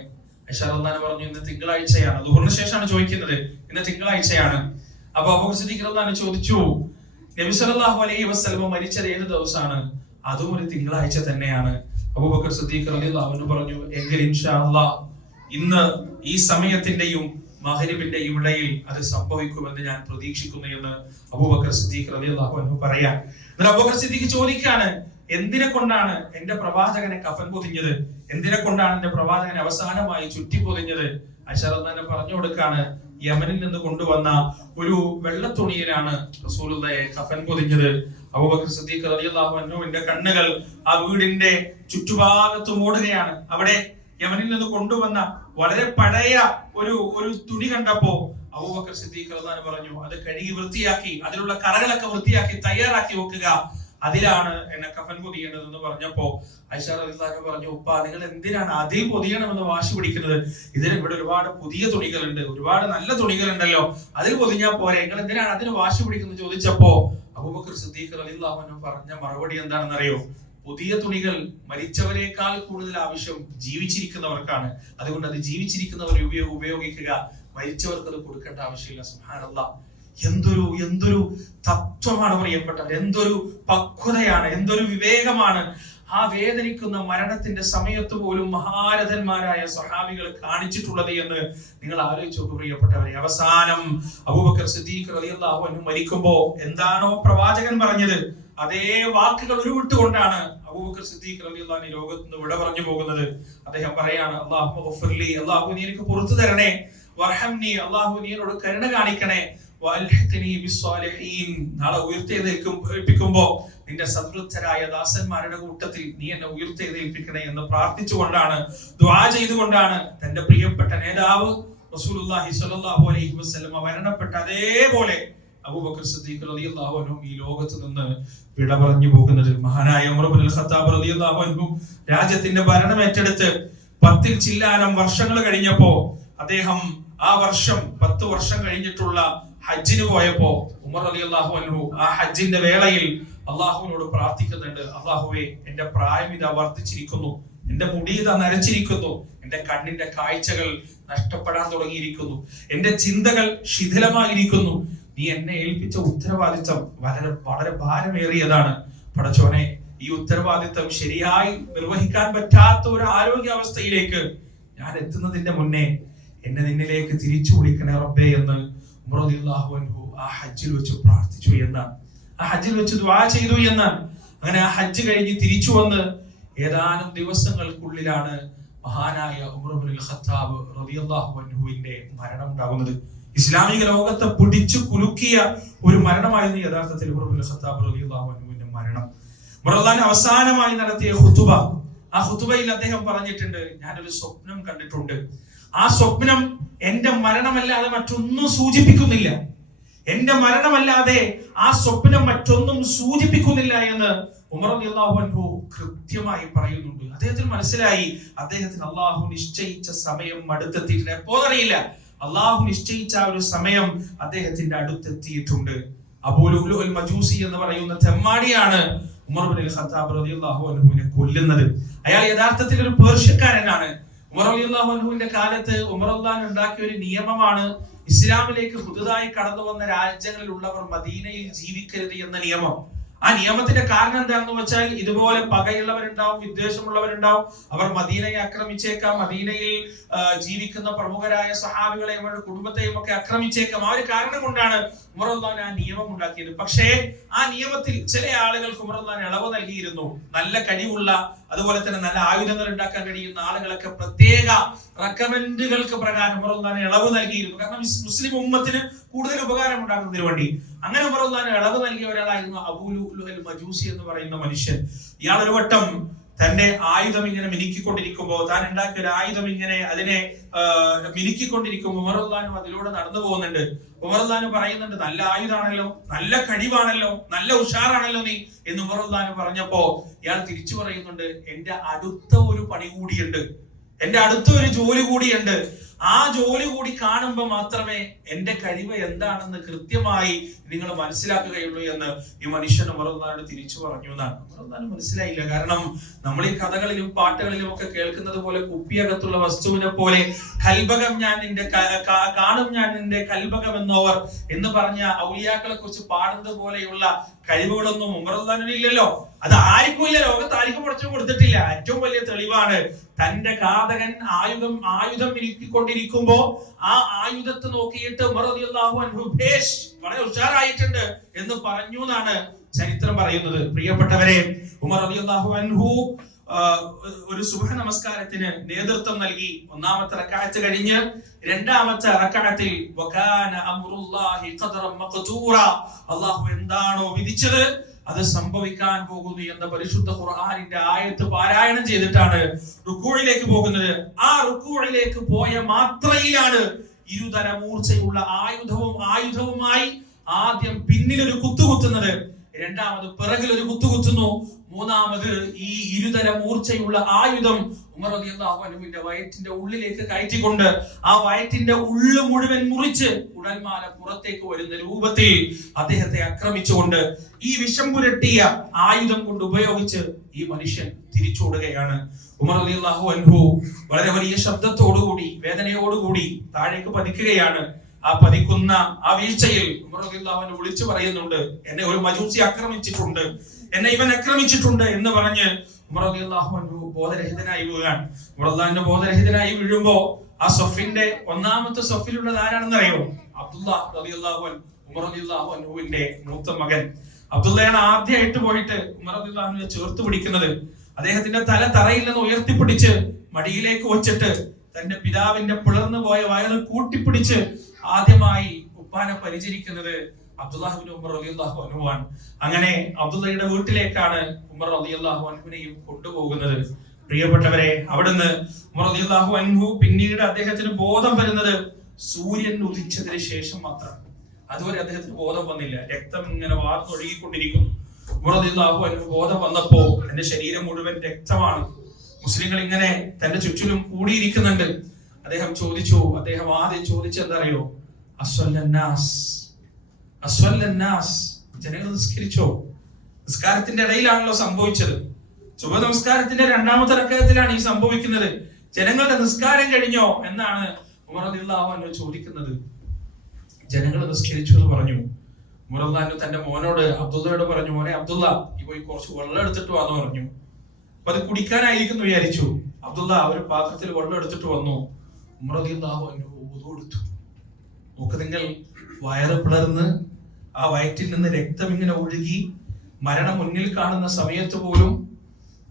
ആയിഷ റളിയല്ലാഹു അൻഹ പറഞ്ഞു, ഇന്ന് തിങ്കളാഴ്ചയാണ്. ദുഹറിന് ശേഷമാണ് ചോദിക്കുന്നത്, ഇന്ന് തിങ്കളാഴ്ചയാണ്. അപ്പൊ അബൂബക്കർ സിദ്ദീഖ് റളിയല്ലാഹു അൻഹു ചോദിച്ചു, നബി സല്ലല്ലാഹു അലൈഹി വസല്ലം മരിച്ചത് ഏത് ദിവസമാണ്? അതും ഒരു തിങ്കളാഴ്ച തന്നെയാണ്. അബൂബക്കർ സിദ്ദീഖ് റളിയല്ലാഹു അൻഹു പറഞ്ഞു, എങ്കിൽ ഇൻഷാ അല്ലാഹ് ഇന്ന് ഈ സമയത്തിന്റെയും മഗ്രിബിന്റെയും ഇടയിൽ അത് സംഭവിക്കുമെന്ന് ഞാൻ പ്രതീക്ഷിക്കുന്നു എന്ന് അബൂബക്കർ സിദ്ദീഖ് റളിയല്ലാഹു അൻഹു പറയാൻ. എന്നിട്ട് അബൂബക്കർ സിദ്ദീഖ് ചോദിക്കാണ്, എന്തിനെ കൊണ്ടാണ് എന്റെ പ്രവാചകനെ കഫൻ പൊതിഞ്ഞത്? എന്തിനെ കൊണ്ടാണ് എന്റെ പ്രവാചകനെ അവസാനമായി ചുറ്റി പൊതിഞ്ഞത്? ആയിഷ റളിയല്ലാഹു അൻഹ പറഞ്ഞു കൊടുക്കാണ്, യമനിൽ നിന്ന് കൊണ്ടുവന്ന ഒരു വെള്ള തുണിയിലാണ് റസൂലുള്ളാഹിയെ കഫൻ പൊതിഞ്ഞത്. അബൂബക്കർ സിദ്ദീഖ് റളിയല്ലാഹു അൻഹുവിന്റെ കണ്ണുകൾ ആ വീടിന്റെ ചുറ്റുഭാഗത്ത് മൂടുകയാണ്. അവിടെ യമനിൽ നിന്ന് കൊണ്ടുവന്ന വളരെ പഴയ ഒരു തുണി കണ്ടപ്പോ അബൂബക്കർ സിദ്ദീഖ് റളിയല്ലാഹു അൻഹു പറഞ്ഞു, അത് കഴുകി വൃത്തിയാക്കി, അതിലുള്ള കറകളൊക്കെ വൃത്തിയാക്കി തയ്യാറാക്കി വെക്കുക, അതിലാണ് എന്നെ കഫൻ പൊതിയേണ്ടതെന്ന് പറഞ്ഞപ്പോ ആയിഷ റളിയല്ലാഹു അൻഹ പറഞ്ഞു, ഉപ്പ നിങ്ങൾ എന്തിനാണ് അതിൽ പൊതിയണമെന്ന് വാശി പിടിക്കുന്നത്? ഇതിന് ഇവിടെ ഒരുപാട് പുതിയ തുണികളുണ്ട്, ഒരുപാട് നല്ല തുണികളുണ്ടല്ലോ, അതിൽ പൊതിഞ്ഞാൽ പോരെ, നിങ്ങൾ എന്തിനാണ് അതിന് വാശി പിടിക്കുന്നത് ചോദിച്ചപ്പോ അബൂബക്കർ സിദ്ദീഖ് റളിയല്ലാഹു അൻഹു പറഞ്ഞ മറുപടി എന്താണെന്ന് അറിയോ? പുതിയ തുണികൾ മരിച്ചവരെക്കാൾ കൂടുതൽ ആവശ്യം ജീവിച്ചിരിക്കുന്നവർക്കാണ്. അതുകൊണ്ട് അത് ജീവിച്ചിരിക്കുന്നവർ ഉപയോഗിക്കുക, മരിച്ചവർക്ക് അത് കൊടുക്കേണ്ട ആവശ്യമില്ല. സുബ്ഹാനല്ലാഹ്, എന്തൊരു തത്വമാണ് പ്രിയപ്പെട്ടവർ, എന്തൊരു പക്വതയാണ്, എന്തൊരു വിവേകമാണ്. ആ വേദനിക്കുന്ന മരണത്തിന്റെ സമയത്ത് പോലും മഹാരഥന്മാരായ സ്വഹാബികൾ കാണിച്ചിട്ടുള്ളത് എന്ന് നിങ്ങൾ ആലോചിച്ച് നോക്കൂ പ്രിയപ്പെട്ടവരെ. അവസാനം അബൂബക്കർ സിദ്ദീഖ് റളിയല്ലാഹു അൻഹു മരിക്കുമ്പോ എന്താണോ പ്രവാചകൻ പറഞ്ഞത്, അതേ വാക്കുകൾ ഉരുവിട്ടുകൊണ്ടാണ് അബൂബക്കർ സിദ്ദീഖ് റളിയല്ലാഹു അൻഹു ലോകത്ത് നിന്ന് വിട പറഞ്ഞു പോകുന്നത്. അദ്ദേഹം പറയാണ്, അല്ലാഹു ഗഫിർലി, അല്ലാഹു നീ എനിക്ക് പുറത്തു തരണേ, വർഹംനി, അല്ലാഹു നീ എന്നോട് കരുണ കാണിക്കണേ, വഅൽഹിഖ്നി ബിസ്സാലിഹീൻ, നാളെ ഉയർത്തെഴുന്നേൽപ്പിക്കുമ്പോ നിന്റെ സദ്വൃദ്ധരായ ദാസന്മാരുടെ കൂട്ടത്തിൽ നീ എന്നെ ഉയർത്തെഴുന്നേൽപ്പിക്കണേ എന്ന് പ്രാർത്ഥിച്ചുകൊണ്ടാണ്, ദുആ ചെയ്തുകൊണ്ടാണ് തന്റെ പ്രിയപ്പെട്ട നേതാവ് റസൂലുള്ളാഹി സ്വല്ലല്ലാഹു അലൈഹി വസല്ലം മരണപ്പെട്ട അതേപോലെ അബൂബക്കർ സിദ്ദീഖ് റളിയല്ലാഹു അൻഹു ഈ ലോകത്ത് നിന്ന് വിട പറഞ്ഞു പോകുന്നത്. മഹാനായ ഉമർ ഇബ്നുൽ ഖത്താബ് റളിയല്ലാഹു അൻഹു രാജ്യത്തിന്റെ ഭരണം ഏറ്റെടുത്ത് 10 ചില്ലാനം വർഷങ്ങൾ കഴിഞ്ഞപ്പോ അദ്ദേഹം ആ വർഷം 10 വർഷം കഴിഞ്ഞിട്ടുള്ള ഹജ്ജിന് പോയപ്പോ ഉമർ റളിയല്ലാഹു അൻഹു ആ ഹജ്ജിന്റെ വേളയിൽ അള്ളാഹുവിനോട് പ്രാർത്ഥിക്കുന്നുണ്ട്, അള്ളാഹുവേ എന്റെ പ്രായം ഇതാ വർദ്ധിച്ചിരിക്കുന്നു, എന്റെ മുടി ഇതാ നരച്ചിരിക്കുന്നു, എന്റെ കണ്ണിന്റെ കാഴ്ചകൾ നഷ്ടപ്പെടാൻ തുടങ്ങിയിരിക്കുന്നു, എന്റെ ചിന്തകൾ ശിഥിലമായിരിക്കുന്നു, നീ എന്നെ ഏൽപ്പിച്ച ഉത്തരവാദിത്തം വളരെ ഭാരമേറിയതാണ്. പടച്ചോനെ, ഈ ഉത്തരവാദിത്തം ശരിയായി നിർവഹിക്കാൻ പറ്റാത്ത ഒരു ആരോഗ്യാവസ്ഥയിലേക്ക് ഞാൻ എത്തുന്നതിന്റെ മുന്നേ എന്നെ നിന്നിലേക്ക് തിരിച്ചു വിളിക്കണേ റബ്ബേ എന്ന് ഉമർ റളിയല്ലാഹു അൻഹു ആ ഹജ്ജിൽ വെച്ച് പ്രാർത്ഥിച്ചു എന്നാണ്, ആ ഹജ്ജിൽ വെച്ച് ദുആ ചെയ്തു എന്നാണ്. അങ്ങനെ ആ ഹജ്ജ് കഴിഞ്ഞ് തിരിച്ചു വന്ന് ഏതാനും ദിവസങ്ങൾക്കുള്ളിലാണ് മഹാനായ ഉമർ ഇബ്നുൽ ഖത്താബ് റളിയല്ലാഹു അൻഹുവിന്റെ മരണം ഉണ്ടാകുന്നത്. ഇസ്ലാമിക ലോകത്തെ പിടിച്ചു കുലുക്കിയ ഒരു മരണമായിരുന്നു യഥാർത്ഥത്തിൽ ഉമർ ഇബ്നുൽ ഖത്താബ് റളിയല്ലാഹു അൻഹുവിന്റെ മരണം. ഉമർ റളിയല്ലാഹു അവസാനമായി നടത്തിയ ഖുതുബ, ആ ഖുതുബയിൽ അദ്ദേഹം പറഞ്ഞിട്ടുണ്ട്, ഞാനൊരു സ്വപ്നം കണ്ടിട്ടുണ്ട്, ആ സ്വപ്നം എന്റെ മരണമല്ലാതെ മറ്റൊന്നും സൂചിപ്പിക്കുന്നില്ല, എന്റെ മരണമല്ലാതെ ആ സ്വപ്നം മറ്റൊന്നും സൂചിപ്പിക്കുന്നില്ല എന്ന് ഉമർ റളിയല്ലാഹു അൻഹു കൃത്യമായി പറയുന്നുണ്ട്. അദ്ദേഹത്തിന് മനസ്സിലായി, അദ്ദേഹത്തിന് അള്ളാഹു നിശ്ചയിച്ച സമയം അടുത്തെത്തിയിട്ടുണ്ട്. എപ്പോഴറിയില്ല, അള്ളാഹു നിശ്ചയിച്ച ഒരു സമയം അദ്ദേഹത്തിന്റെ അടുത്തെത്തിയിട്ടുണ്ട്. അബൂ ലുഅ്ലുഅൽ മജൂസി എന്ന് പറയുന്ന തെമ്മാടിയാണ് ഉമർ ഇബ്നുൽ ഖത്താബ് റളിയല്ലാഹു അൻഹുവിനെ കൊല്ലുന്നത്. അയാൾ യഥാർത്ഥത്തിൽ ഒരു പേർഷ്യക്കാരനാണ്. ഉമർ റളിയല്ലാഹു അൻഹുവിന്റെ കാലത്ത് ഉമർ റളിയല്ലാഹു ഉണ്ടാക്കിയ ഒരു നിയമമാണ്, ഇസ്ലാമിലേക്ക് പുതുതായി കടന്നു വന്ന രാജ്യങ്ങളിലുള്ളവർ മദീനയിൽ ജീവിക്കരുത് എന്ന നിയമം. ആ നിയമത്തിന്റെ കാരണം എന്താണെന്ന് വെച്ചാൽ ഇതുപോലെ പകയുള്ളവരുണ്ടാവും, വിദ്വേഷമുള്ളവരുണ്ടാവും. അവർ മദീനയെ ആക്രമിച്ചേക്കാം, മദീനയിൽ ജീവിക്കുന്ന പ്രമുഖരായ സഹാബികളെയും അവരുടെ കുടുംബത്തെയും ഒക്കെ ആക്രമിച്ചേക്കാം. ആ ഒരു കാരണം കൊണ്ടാണ് ഉമർ റളിയല്ലാഹു ആ നിയമം ഉണ്ടാക്കിയത്. പക്ഷേ ആ നിയമത്തിൽ ചില ആളുകൾക്ക് ഉമർ റളിയല്ലാഹു ഇളവ് നൽകിയിരുന്നു. നല്ല കഴിവുള്ള, അതുപോലെ തന്നെ നല്ല ആയുധങ്ങൾ ഉണ്ടാക്കാൻ കഴിയുന്ന ആളുകളൊക്കെ പ്രത്യേക റെക്കമെൻഡുകൾക്ക് പ്രകാരം ഉമർ റളിയല്ലാഹു ഇളവ് നൽകിയിരുന്നു. കാരണം മുസ്ലിം ഉമ്മത്തിന് കൂടുതൽ ഉപകാരം ഉണ്ടാക്കുന്നതിന് വേണ്ടി. അങ്ങനെ ഉമർ റളിയല്ലാഹു ഇളവ് നൽകിയ ഒരാളായിരുന്നു അബൂ ലുഅ്ലുഅ അൽ മജൂസി എന്ന് പറയുന്ന മനുഷ്യൻ. ഇയാൾ ഒരു വട്ടം തന്റെ ആയുധം ഇങ്ങനെ മിനുക്കിക്കൊണ്ടിരിക്കുമ്പോൾ, താൻ ഉണ്ടാക്കിയ ഒരു ആയുധം ഇങ്ങനെ അതിനെ മിനുക്കിക്കൊണ്ടിരിക്കുമ്പോൾ ഉമർ റളിയല്ലാഹു അതിലൂടെ നടന്നു പോകുന്നുണ്ട്. ഉമർ റളിയല്ലാഹു പറയുന്നുണ്ട്, നല്ല ആയുധാണല്ലോ, നല്ല കഴിവാണല്ലോ, നല്ല ഉഷാറാണല്ലോ നീ എന്ന് ഉമർ റളിയല്ലാഹു പറഞ്ഞപ്പോ ഇയാൾ തിരിച്ചു പറയുന്നുണ്ട്, എന്റെ അടുത്ത ഒരു പണി കൂടിയുണ്ട്, എന്റെ അടുത്ത ഒരു ജോലി കൂടിയുണ്ട്. ആ ജോലി കൂടി കാണുമ്പോൾ മാത്രമേ എന്റെ കഴിവ് എന്താണെന്ന് കൃത്യമായി നിങ്ങൾ മനസ്സിലാക്കുകയുള്ളൂ എന്ന് ഈ മനുഷ്യൻ ഉമർ റളിയല്ലാഹു തിരിച്ചു പറഞ്ഞു എന്നാണ്. ഉമർ റളിയല്ലാഹു മനസ്സിലായില്ല. കാരണം നമ്മൾ ഈ കഥകളിലും പാട്ടുകളിലും ഒക്കെ കേൾക്കുന്നത് പോലെ കുപ്പിയകത്തുള്ള വസ്തുവിനെ പോലെ കൽബകം ഞാൻ നിന്റെ കാണും ഞാൻ നിന്റെ കൽബകം എന്നവർ എന്ന് പറഞ്ഞ ഔലിയാക്കളെ കുറിച്ച് പാടുന്നത് പോലെയുള്ള കഴിവുകളൊന്നും ഉമർ റളിയല്ലാഹു ഇല്ലല്ലോ. അത് ആർക്കും ഇല്ല, ലോകത്ത് ആർക്കും പഠിച്ചു കൊടുത്തിട്ടില്ല. ഏറ്റവും വലിയ തെളിവാണ് തന്റെ ഘാതകൻ ആയുധം ഇരിക്കൊണ്ടിരിക്കുമ്പോ ആ ആയുധത്തെ നോക്കിയിട്ട് ഉമർ റളിയല്ലാഹു അൻഹു ഭേഷ് വളരെ ഉഷാറായിട്ടുണ്ട് എന്ന് പറഞ്ഞു എന്നാണ് ചരിത്രം പറയുന്നത്. പ്രിയപ്പെട്ടവരെ, ഉമർ റളിയല്ലാഹു അൻഹു ഒരു സുബ്ഹ് നമസ്കാരത്തിന് നേതൃത്വം നൽകി. ഒന്നാമത്തെ റക്അത്ത് കഴിഞ്ഞ് രണ്ടാമത്തെ റക്അത്തിൽ വകാന അംറുല്ലാഹി ഖദറൻ മഖ്ദൂറ, അല്ലാഹു എന്താണോ വിധിച്ചത് അത് സംഭവിക്കാൻ പോകുന്നു എന്ന പരിശുദ്ധ ഖുർആനിന്റെ ആയത്ത് പാരായണം ചെയ്തിട്ടാണ് റുക്കൂഇലേക്ക് പോകുന്നത്. ആ റുക്കൂഇലേക്ക് പോയ മാത്രയിലാണ് ഇരുതര മൂർച്ചയുള്ള ആയുധവുമായി ആദ്യം പിന്നിലൊരു കുത്തുകുത്തുന്നത്, രണ്ടാമത് പിറകിൽ ഒരു കുത്തുകുത്തുന്നു, മൂന്നാമത് ഈ ഇരുതര മൂർച്ചയുള്ള ആയുധം ഉമർ റളിയല്ലാഹു അൻഹുവിന്റെ വയറ്റിന്റെ ഉള്ളിലേക്ക് കയറ്റിക്കൊണ്ട് ആ വയറ്റിന്റെ ഉള്ളു മുഴുവൻ മുറിച്ച് കുടൽമാല പുറത്തേക്ക് വരുന്ന രൂപത്തിൽ അദ്ദേഹത്തെ ആക്രമിച്ചുകൊണ്ട് ഈ വിഷം പുരട്ടിയ ആയുധം കൊണ്ട് ഉപയോഗിച്ച് ഈ മനുഷ്യൻ തിരിച്ചോടുകയാണ്. ഉമർ റളിയല്ലാഹു അൻഹു വളരെ വലിയ ശബ്ദത്തോടുകൂടി വേദനയോടുകൂടി താഴേക്ക് പതിക്കുകയാണ്. ആ പതിക്കുന്ന ആ വീഴ്ചയിൽ ഉമർ റളിയല്ലാഹു അൻഹു വിളിച്ചു പറയുന്നുണ്ട്, എന്നെ ഒരു മജൂസി ആക്രമിച്ചിട്ടുണ്ട്, എന്നെ ഇവൻ ആക്രമിച്ചിട്ടുണ്ട് എന്ന് പറഞ്ഞ് ഉമർ റളിയല്ലാഹു അൻഹു ബോധരഹിതനായി വീഴാൻ. ഉമർ റളിയല്ലാഹു ബോധരഹിതനായി വീഴുമ്പോ ആ സഫിന്റെ ഒന്നാമത്തെ സഫിലുള്ളത് ആരാണെന്ന് അറിയോ? അബ്ദുല്ലാഹ് റളിയല്ലാഹു അൻഹു, ഉമർ റളിയല്ലാഹു അൻഹുവിന്റെ മൂത്ത മകൻ അബ്ദുള്ളയാണ് ആദ്യമായിട്ട് പോയിട്ട് ഉമർ റളിയല്ലാഹു അൻഹുവിനെ ചേർത്ത് പിടിക്കുന്നത്. അദ്ദേഹത്തിന്റെ തല തറയിൽ നിന്ന് ഉയർത്തിപ്പിടിച്ച് മടിയിലേക്ക് വെച്ചിട്ട് തന്റെ പിതാവിന്റെ പിളർന്നു പോയ വയറ് കൂട്ടിപ്പിടിച്ച് ആദ്യമായി ഉപ്പാനെ പരിചരിക്കുന്നത് അബ്ദുല്ലാഹ് ഇബ്നു ഉമർ റളിയല്ലാഹു അൻഹു ആണ്. അങ്ങനെ അബ്ദുള്ളയുടെ വീട്ടിലേക്കാണ് ഉമർ റളിയല്ലാഹു അൻഹുവിനെയും കൊണ്ടുപോകുന്നത്. പ്രിയപ്പെട്ടവരെ, അവിടുന്ന് ഉമർ റളിയല്ലാഹു അൻഹു പിന്നീട് അദ്ദേഹത്തിന് ബോധം വരുന്നത് സൂര്യൻ ഉദിച്ചതിന് ശേഷം മാത്രം. അതുവരെ അദ്ദേഹത്തിന് ബോധം വന്നില്ല. രക്തം ഇങ്ങനെ വാർന്നൊഴുകിക്കൊണ്ടിരിക്കുന്നു. ഉമർ റളിയല്ലാഹു അൻഹു ബോധം വന്നപ്പോ തന്റെ ശരീരം മുഴുവൻ രക്തമാണ്. മുസ്ലിങ്ങൾ ഇങ്ങനെ തന്റെ ചുറ്റിലും കൂടിയിരിക്കുന്നുണ്ട്. അദ്ദേഹം ആദ്യം ചോദിച്ചെന്തറിയോ? അസ്വല്ലന്നാസ്, ജനങ്ങൾ നിസ്കരിച്ചോ? നിസ്കാരത്തിന്റെ ഇടയിലാണല്ലോ സംഭവിച്ചത്. സുബഹ് നമസ്കാരത്തിന്റെ രണ്ടാമത്തെ റക്അത്തിലാണ് ഈ സംഭവിക്കുന്നത്. ജനങ്ങളുടെ നിസ്കാരം കഴിഞ്ഞോ എന്നാണ് ഉമർ റളിയല്ലാഹു അൻഹു ചോദിക്കുന്നത്. ജനങ്ങൾ നിസ്കരിച്ചു എന്ന് പറഞ്ഞു. ഉമർ റളിയല്ലാഹു അൻഹു തന്റെ മോനോട് അബ്ദുള്ളയോട് പറഞ്ഞു, മോനെ അബ്ദുള്ള, ഈ പോയി കുറച്ച് വെള്ളം എടുത്തിട്ട് വാന്ന് പറഞ്ഞു. അപ്പൊ അത് കുടിക്കാനായിരിക്കുന്നു വിചാരിച്ചു. അബ്ദുള്ള ഒരു പാത്രത്തിൽ വെള്ളം എടുത്തിട്ട് വന്നു. ഉമർ റളിയല്ലാഹു അൻഹു വുദു എടുത്തു. നോക്ക് നിങ്ങൾ, വയറ് പിളർന്ന് ആ വയറ്റിൽ നിന്ന് രക്തം ഇങ്ങനെ ഒഴുകി മരണം മുന്നിൽ കാണുന്ന സമയത്ത് പോലും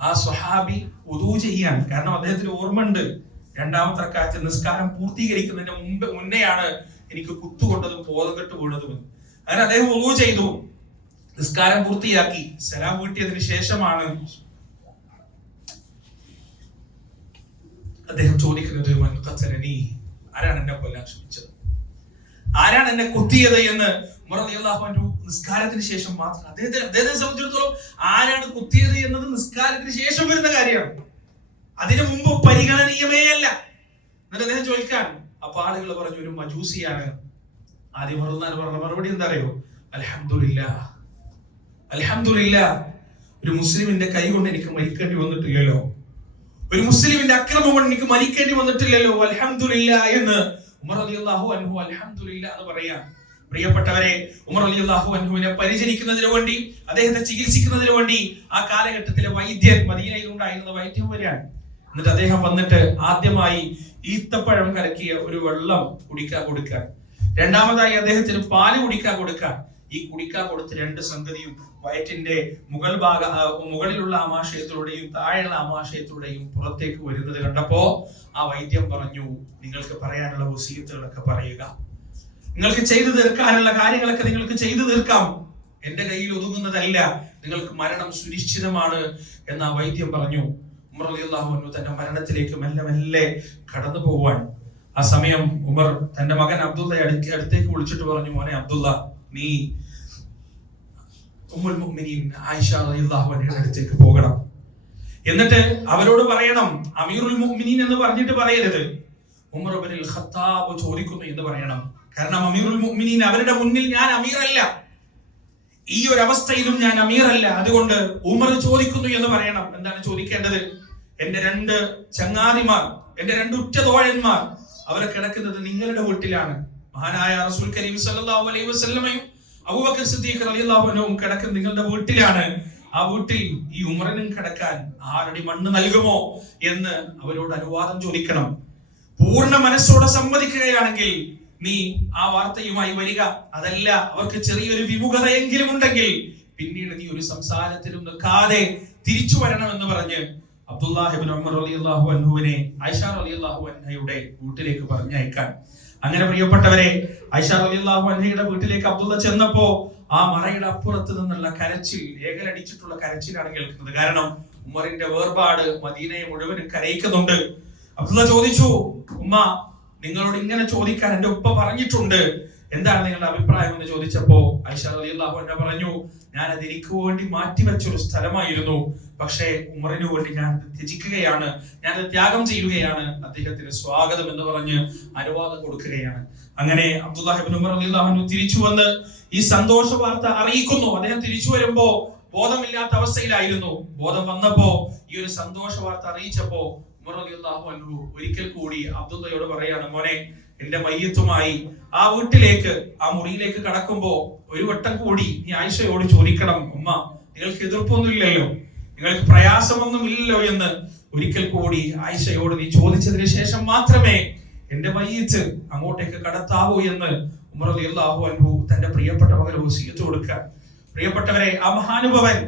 ആ സ്വഹാബി വുദു ചെയ്യാൻ, കാരണം അദ്ദേഹത്തിന് ഓർമ്മയുണ്ട് രണ്ടാമത്തെ റക്അത്തിൽ നിസ്കാരം പൂർത്തീകരിക്കുന്നതിന് മുന്നെയാണ് എനിക്ക് കുത്തുകൊണ്ടതും ബോധം കെട്ട് വീണതും. അങ്ങനെ അദ്ദേഹം വുദു ചെയ്തു, നിസ്കാരം പൂർത്തിയാക്കി. സലാം വീട്ടിയതിന് ശേഷമാണ് അദ്ദേഹം ചോദിക്കുന്നത്, മൻ ഖതലനി, ആരാണ് എന്നെ കൊല്ലാൻ ശ്രമിച്ചത്, ആരാണ് എന്നെ കുത്തിയത് എന്ന്. ഉമർ റളിയല്ലാഹു അൻഹു നിസ്കാരത്തിന് ശേഷം മാത്രം, അദ്ദേഹത്തെ സംബന്ധിച്ചിടത്തോളം ആരാണ് കുത്തിയത് എന്നത് നിസ്കാരത്തിന് ശേഷം വരുന്ന കാര്യമാണ്, അതിനു മുമ്പ് പരിഗണനീയമേ അല്ല. എന്നിട്ട് അദ്ദേഹം ചോദിക്കാൻ, അപ്പൊ ആളുകൾ പറഞ്ഞു ഒരു മജൂസിയാണ്. ആദ്യം പറഞ്ഞ മറുപടി എന്താ അറിയോ? അൽഹംദുലില്ലാഹ്, അൽഹംദുലില്ലാഹ്, ഒരു മുസ്ലിമിന്റെ കൈ കൊണ്ട് എനിക്ക് മരിക്കേണ്ടി വന്നിട്ടില്ലല്ലോ, ഒരു മുസ്ലിമിന്റെ അക്രമം കൊണ്ട് എനിക്ക് മരിക്കേണ്ടി വന്നിട്ടില്ലല്ലോ, അൽഹംദുലില്ലാഹ് എന്ന് ഉമർ റളിയല്ലാഹു അൻഹു അൽഹംദുലില്ലാഹ് എന്ന് പറയാം. പ്രിയപ്പെട്ടവരെ, ഉമർ റളിയല്ലാഹു അൻഹുവിനെ പരിചരിക്കുന്നതിന് വേണ്ടി, അദ്ദേഹത്തെ ചികിത്സിക്കുന്നതിന് വേണ്ടി ആ കാലഘട്ടത്തിലെ വൈദ്യൻ, മദീനയിൽ ഉണ്ടായിരുന്ന വൈദ്യൻ വരികയാണ്. എന്നിട്ട് അദ്ദേഹം വന്നിട്ട് ആദ്യമായി ഈത്തപ്പഴം കലക്കിയ ഒരു വെള്ളം കുടിക്കാൻ കൊടുക്കാൻ, രണ്ടാമതായി അദ്ദേഹത്തിന് പാല് കുടിക്കാൻ കൊടുക്കാൻ. ഈ കുടിക്കാൻ കൊടുത്ത രണ്ട് സംഗതിയും വയറ്റിന്റെ മുകളിലുള്ള ആമാശയത്തിലൂടെയും താഴെയുള്ള ആമാശയത്തിലൂടെയും പുറത്തേക്ക് വരുന്നത് കണ്ടപ്പോ ആ വൈദ്യം പറഞ്ഞു, നിങ്ങൾക്ക് പറയാനുള്ള വസീയത്തുകളൊക്കെ പറയുക, നിങ്ങൾക്ക് ചെയ്തു തീർക്കാനുള്ള കാര്യങ്ങളൊക്കെ നിങ്ങൾക്ക് ചെയ്തു തീർക്കാം, എന്റെ കയ്യിൽ ഒതുങ്ങുന്നതല്ല, നിങ്ങൾക്ക് മരണം സുനിശ്ചിതമാണ് എന്ന് ആ വൈദ്യം പറഞ്ഞു. ഉമർ റളിയല്ലാഹു അൻഹു തന്റെ മരണത്തിലേക്ക് മെല്ലെ മെല്ലെ കടന്നു പോവാൻ. ആ സമയം ഉമർ തന്റെ മകൻ അബ്ദുള്ളയെ അടുത്തേക്ക് വിളിച്ചിട്ട് പറഞ്ഞു, മോനെ അബ്ദുള്ള, നീ ഉമ്മുൽ മുഅ്മിനീൻ ആയിഷ റളിയല്ലാഹു അൻഹയുടെ അടുത്തേക്ക് പോകണം. എന്നിട്ട് അവരോട് പറയണം, അമീറുൽ മുഅ്മിനീൻ എന്ന് പറഞ്ഞിട്ട് പറയരുത്, ഉമർ ഇബ്നുൽ ഖത്താബ് ചോദിക്കുന്നു എന്ന് പറയണം. കാരണം അമീറുൽ മുഅ്മിനീൻ, അവരുടെ മുന്നിൽ ഞാൻ അമീറല്ല, ഈ ഒരു അവസ്ഥയിലും ഞാൻ അമീറല്ല, അതുകൊണ്ട് ഉമർ ചോദിക്കുന്നു എന്ന് പറയണം. എന്താണ് ചോദിക്കേണ്ടത്? എന്റെ രണ്ട് ചങ്ങാതിമാർ, എന്റെ രണ്ട് ഉറ്റതോഴന്മാർ, അവരെ കിടക്കുന്നത് നിങ്ങളുടെ വീട്ടിലാണ്. മഹാനായ റസൂൽ കരീം സല്ലല്ലാഹു അലൈഹി വസല്ലമയും അബൂബക്കർ സിദ്ദീഖ് റളിയല്ലാഹു അൻഹുവും കിടക്കുന്നത് നിങ്ങളുടെ വീട്ടിലാണ്. ആ വീട്ടിൽ ഈ ഉമറിനും കിടക്കാൻ ആരടി മണ്ണ് നൽകുമോ എന്ന് അവരോട് അനുവാദം ചോദിക്കണം. പൂർണ്ണ മനസ്സോടെ സമ്മതിക്കുകയാണെങ്കിൽ നീ ആ വാർത്തയുമായി വരിക. അതല്ല, അവർക്ക് ചെറിയൊരു വിമുഖതയെങ്കിലും ഉണ്ടെങ്കിൽ പിന്നീട് നീ ഒരു സംസാരത്തിലും നിൽക്കാതെ തിരിച്ചു വരണമെന്ന് പറഞ്ഞ് അബ്ദുല്ലാഹ് ഇബ്നു ഉമർ റളിയല്ലാഹു അൻഹുവിനെ ആയിഷ റളിയല്ലാഹു അൻഹയുടെ വീട്ടിലേക്ക് പറഞ്ഞയക്കാൻ. അങ്ങനെ പ്രിയപ്പെട്ടവരെ, ആയിഷ റളിയല്ലാഹു അൻഹയുടെ വീട്ടിലേക്ക് അബ്ദുള്ള ചെന്നപ്പോ ആ മറയുടെ അപ്പുറത്ത് നിന്നുള്ള കരച്ചിൽ, ഏകലടിച്ചിട്ടുള്ള കരച്ചിലാണ് കേൾക്കുന്നത്. കാരണം ഉമറിന്റെ വേർപാട് മദീനയെ മുഴുവനും കരയിക്കുന്നുണ്ട്. അബ്ദുള്ള ചോദിച്ചു, ഉമ്മ, നിങ്ങളോട് ഇങ്ങനെ ചോദിക്കാൻ എന്റെ ഉപ്പ പറഞ്ഞിട്ടുണ്ട്, എന്താണ് നിങ്ങളുടെ അഭിപ്രായം എന്ന് ചോദിച്ചപ്പോ ആയിഷ റളിയല്ലാഹു അൻഹ പറഞ്ഞു, ഞാൻ അത് എനിക്ക് വേണ്ടി മാറ്റിവെച്ചൊരു സ്ഥലമായിരുന്നു, പക്ഷേ ഉമറിന് വേണ്ടി ഞാൻ ത്യജിക്കുകയാണ്, ഞാനത് ത്യാഗം ചെയ്യുകയാണ്, അദ്ദേഹത്തിന് സ്വാഗതം എന്ന് പറഞ്ഞ് അനുവാദം കൊടുക്കുകയാണ്. അങ്ങനെ അബ്ദുല്ലാഹ് ഇബ്നു ഉമർ റളിയല്ലാഹു അൻഹു തിരിച്ചു വന്ന് ഈ സന്തോഷ വാർത്ത അറിയിക്കുന്നു. അദ്ദേഹം തിരിച്ചു വരുമ്പോ ബോധമില്ലാത്ത അവസ്ഥയിലായിരുന്നു. ബോധം വന്നപ്പോ ഈ ഒരു സന്തോഷ വാർത്ത അറിയിച്ചപ്പോ ഉമർ റളിയല്ലാഹു അൻഹു ഒരിക്കൽ കൂടി അബ്ദുള്ളയോട് പറയാണ്, മോനെ, എന്റെ മയ്യത്തുമായി ആ വീട്ടിലേക്ക്, ആ മുറിയിലേക്ക് കടക്കുമ്പോ ഒരു വട്ടം കൂടി നീ ആയിഷയോട് ചോദിക്കണം, ഉമ്മ, നിങ്ങൾക്ക് എതിർപ്പൊന്നുമില്ലല്ലോ, നിങ്ങൾക്ക് പ്രയാസമൊന്നും ഇല്ലല്ലോ എന്ന് ഒരിക്കൽ കൂടി ആയിഷയോട് നീ ചോദിച്ചതിന് ശേഷം മാത്രമേ എന്റെ മയ്യത്ത് അങ്ങോട്ടേക്ക് കടത്താവൂ എന്ന് ഉമർ റളിയല്ലാഹു അൻഹു തന്റെ പ്രിയപ്പെട്ട മകന് വസിയത്ത് കൊടുക്കാൻ. പ്രിയപ്പെട്ടവരെ, ആ മഹാനുഭവൻ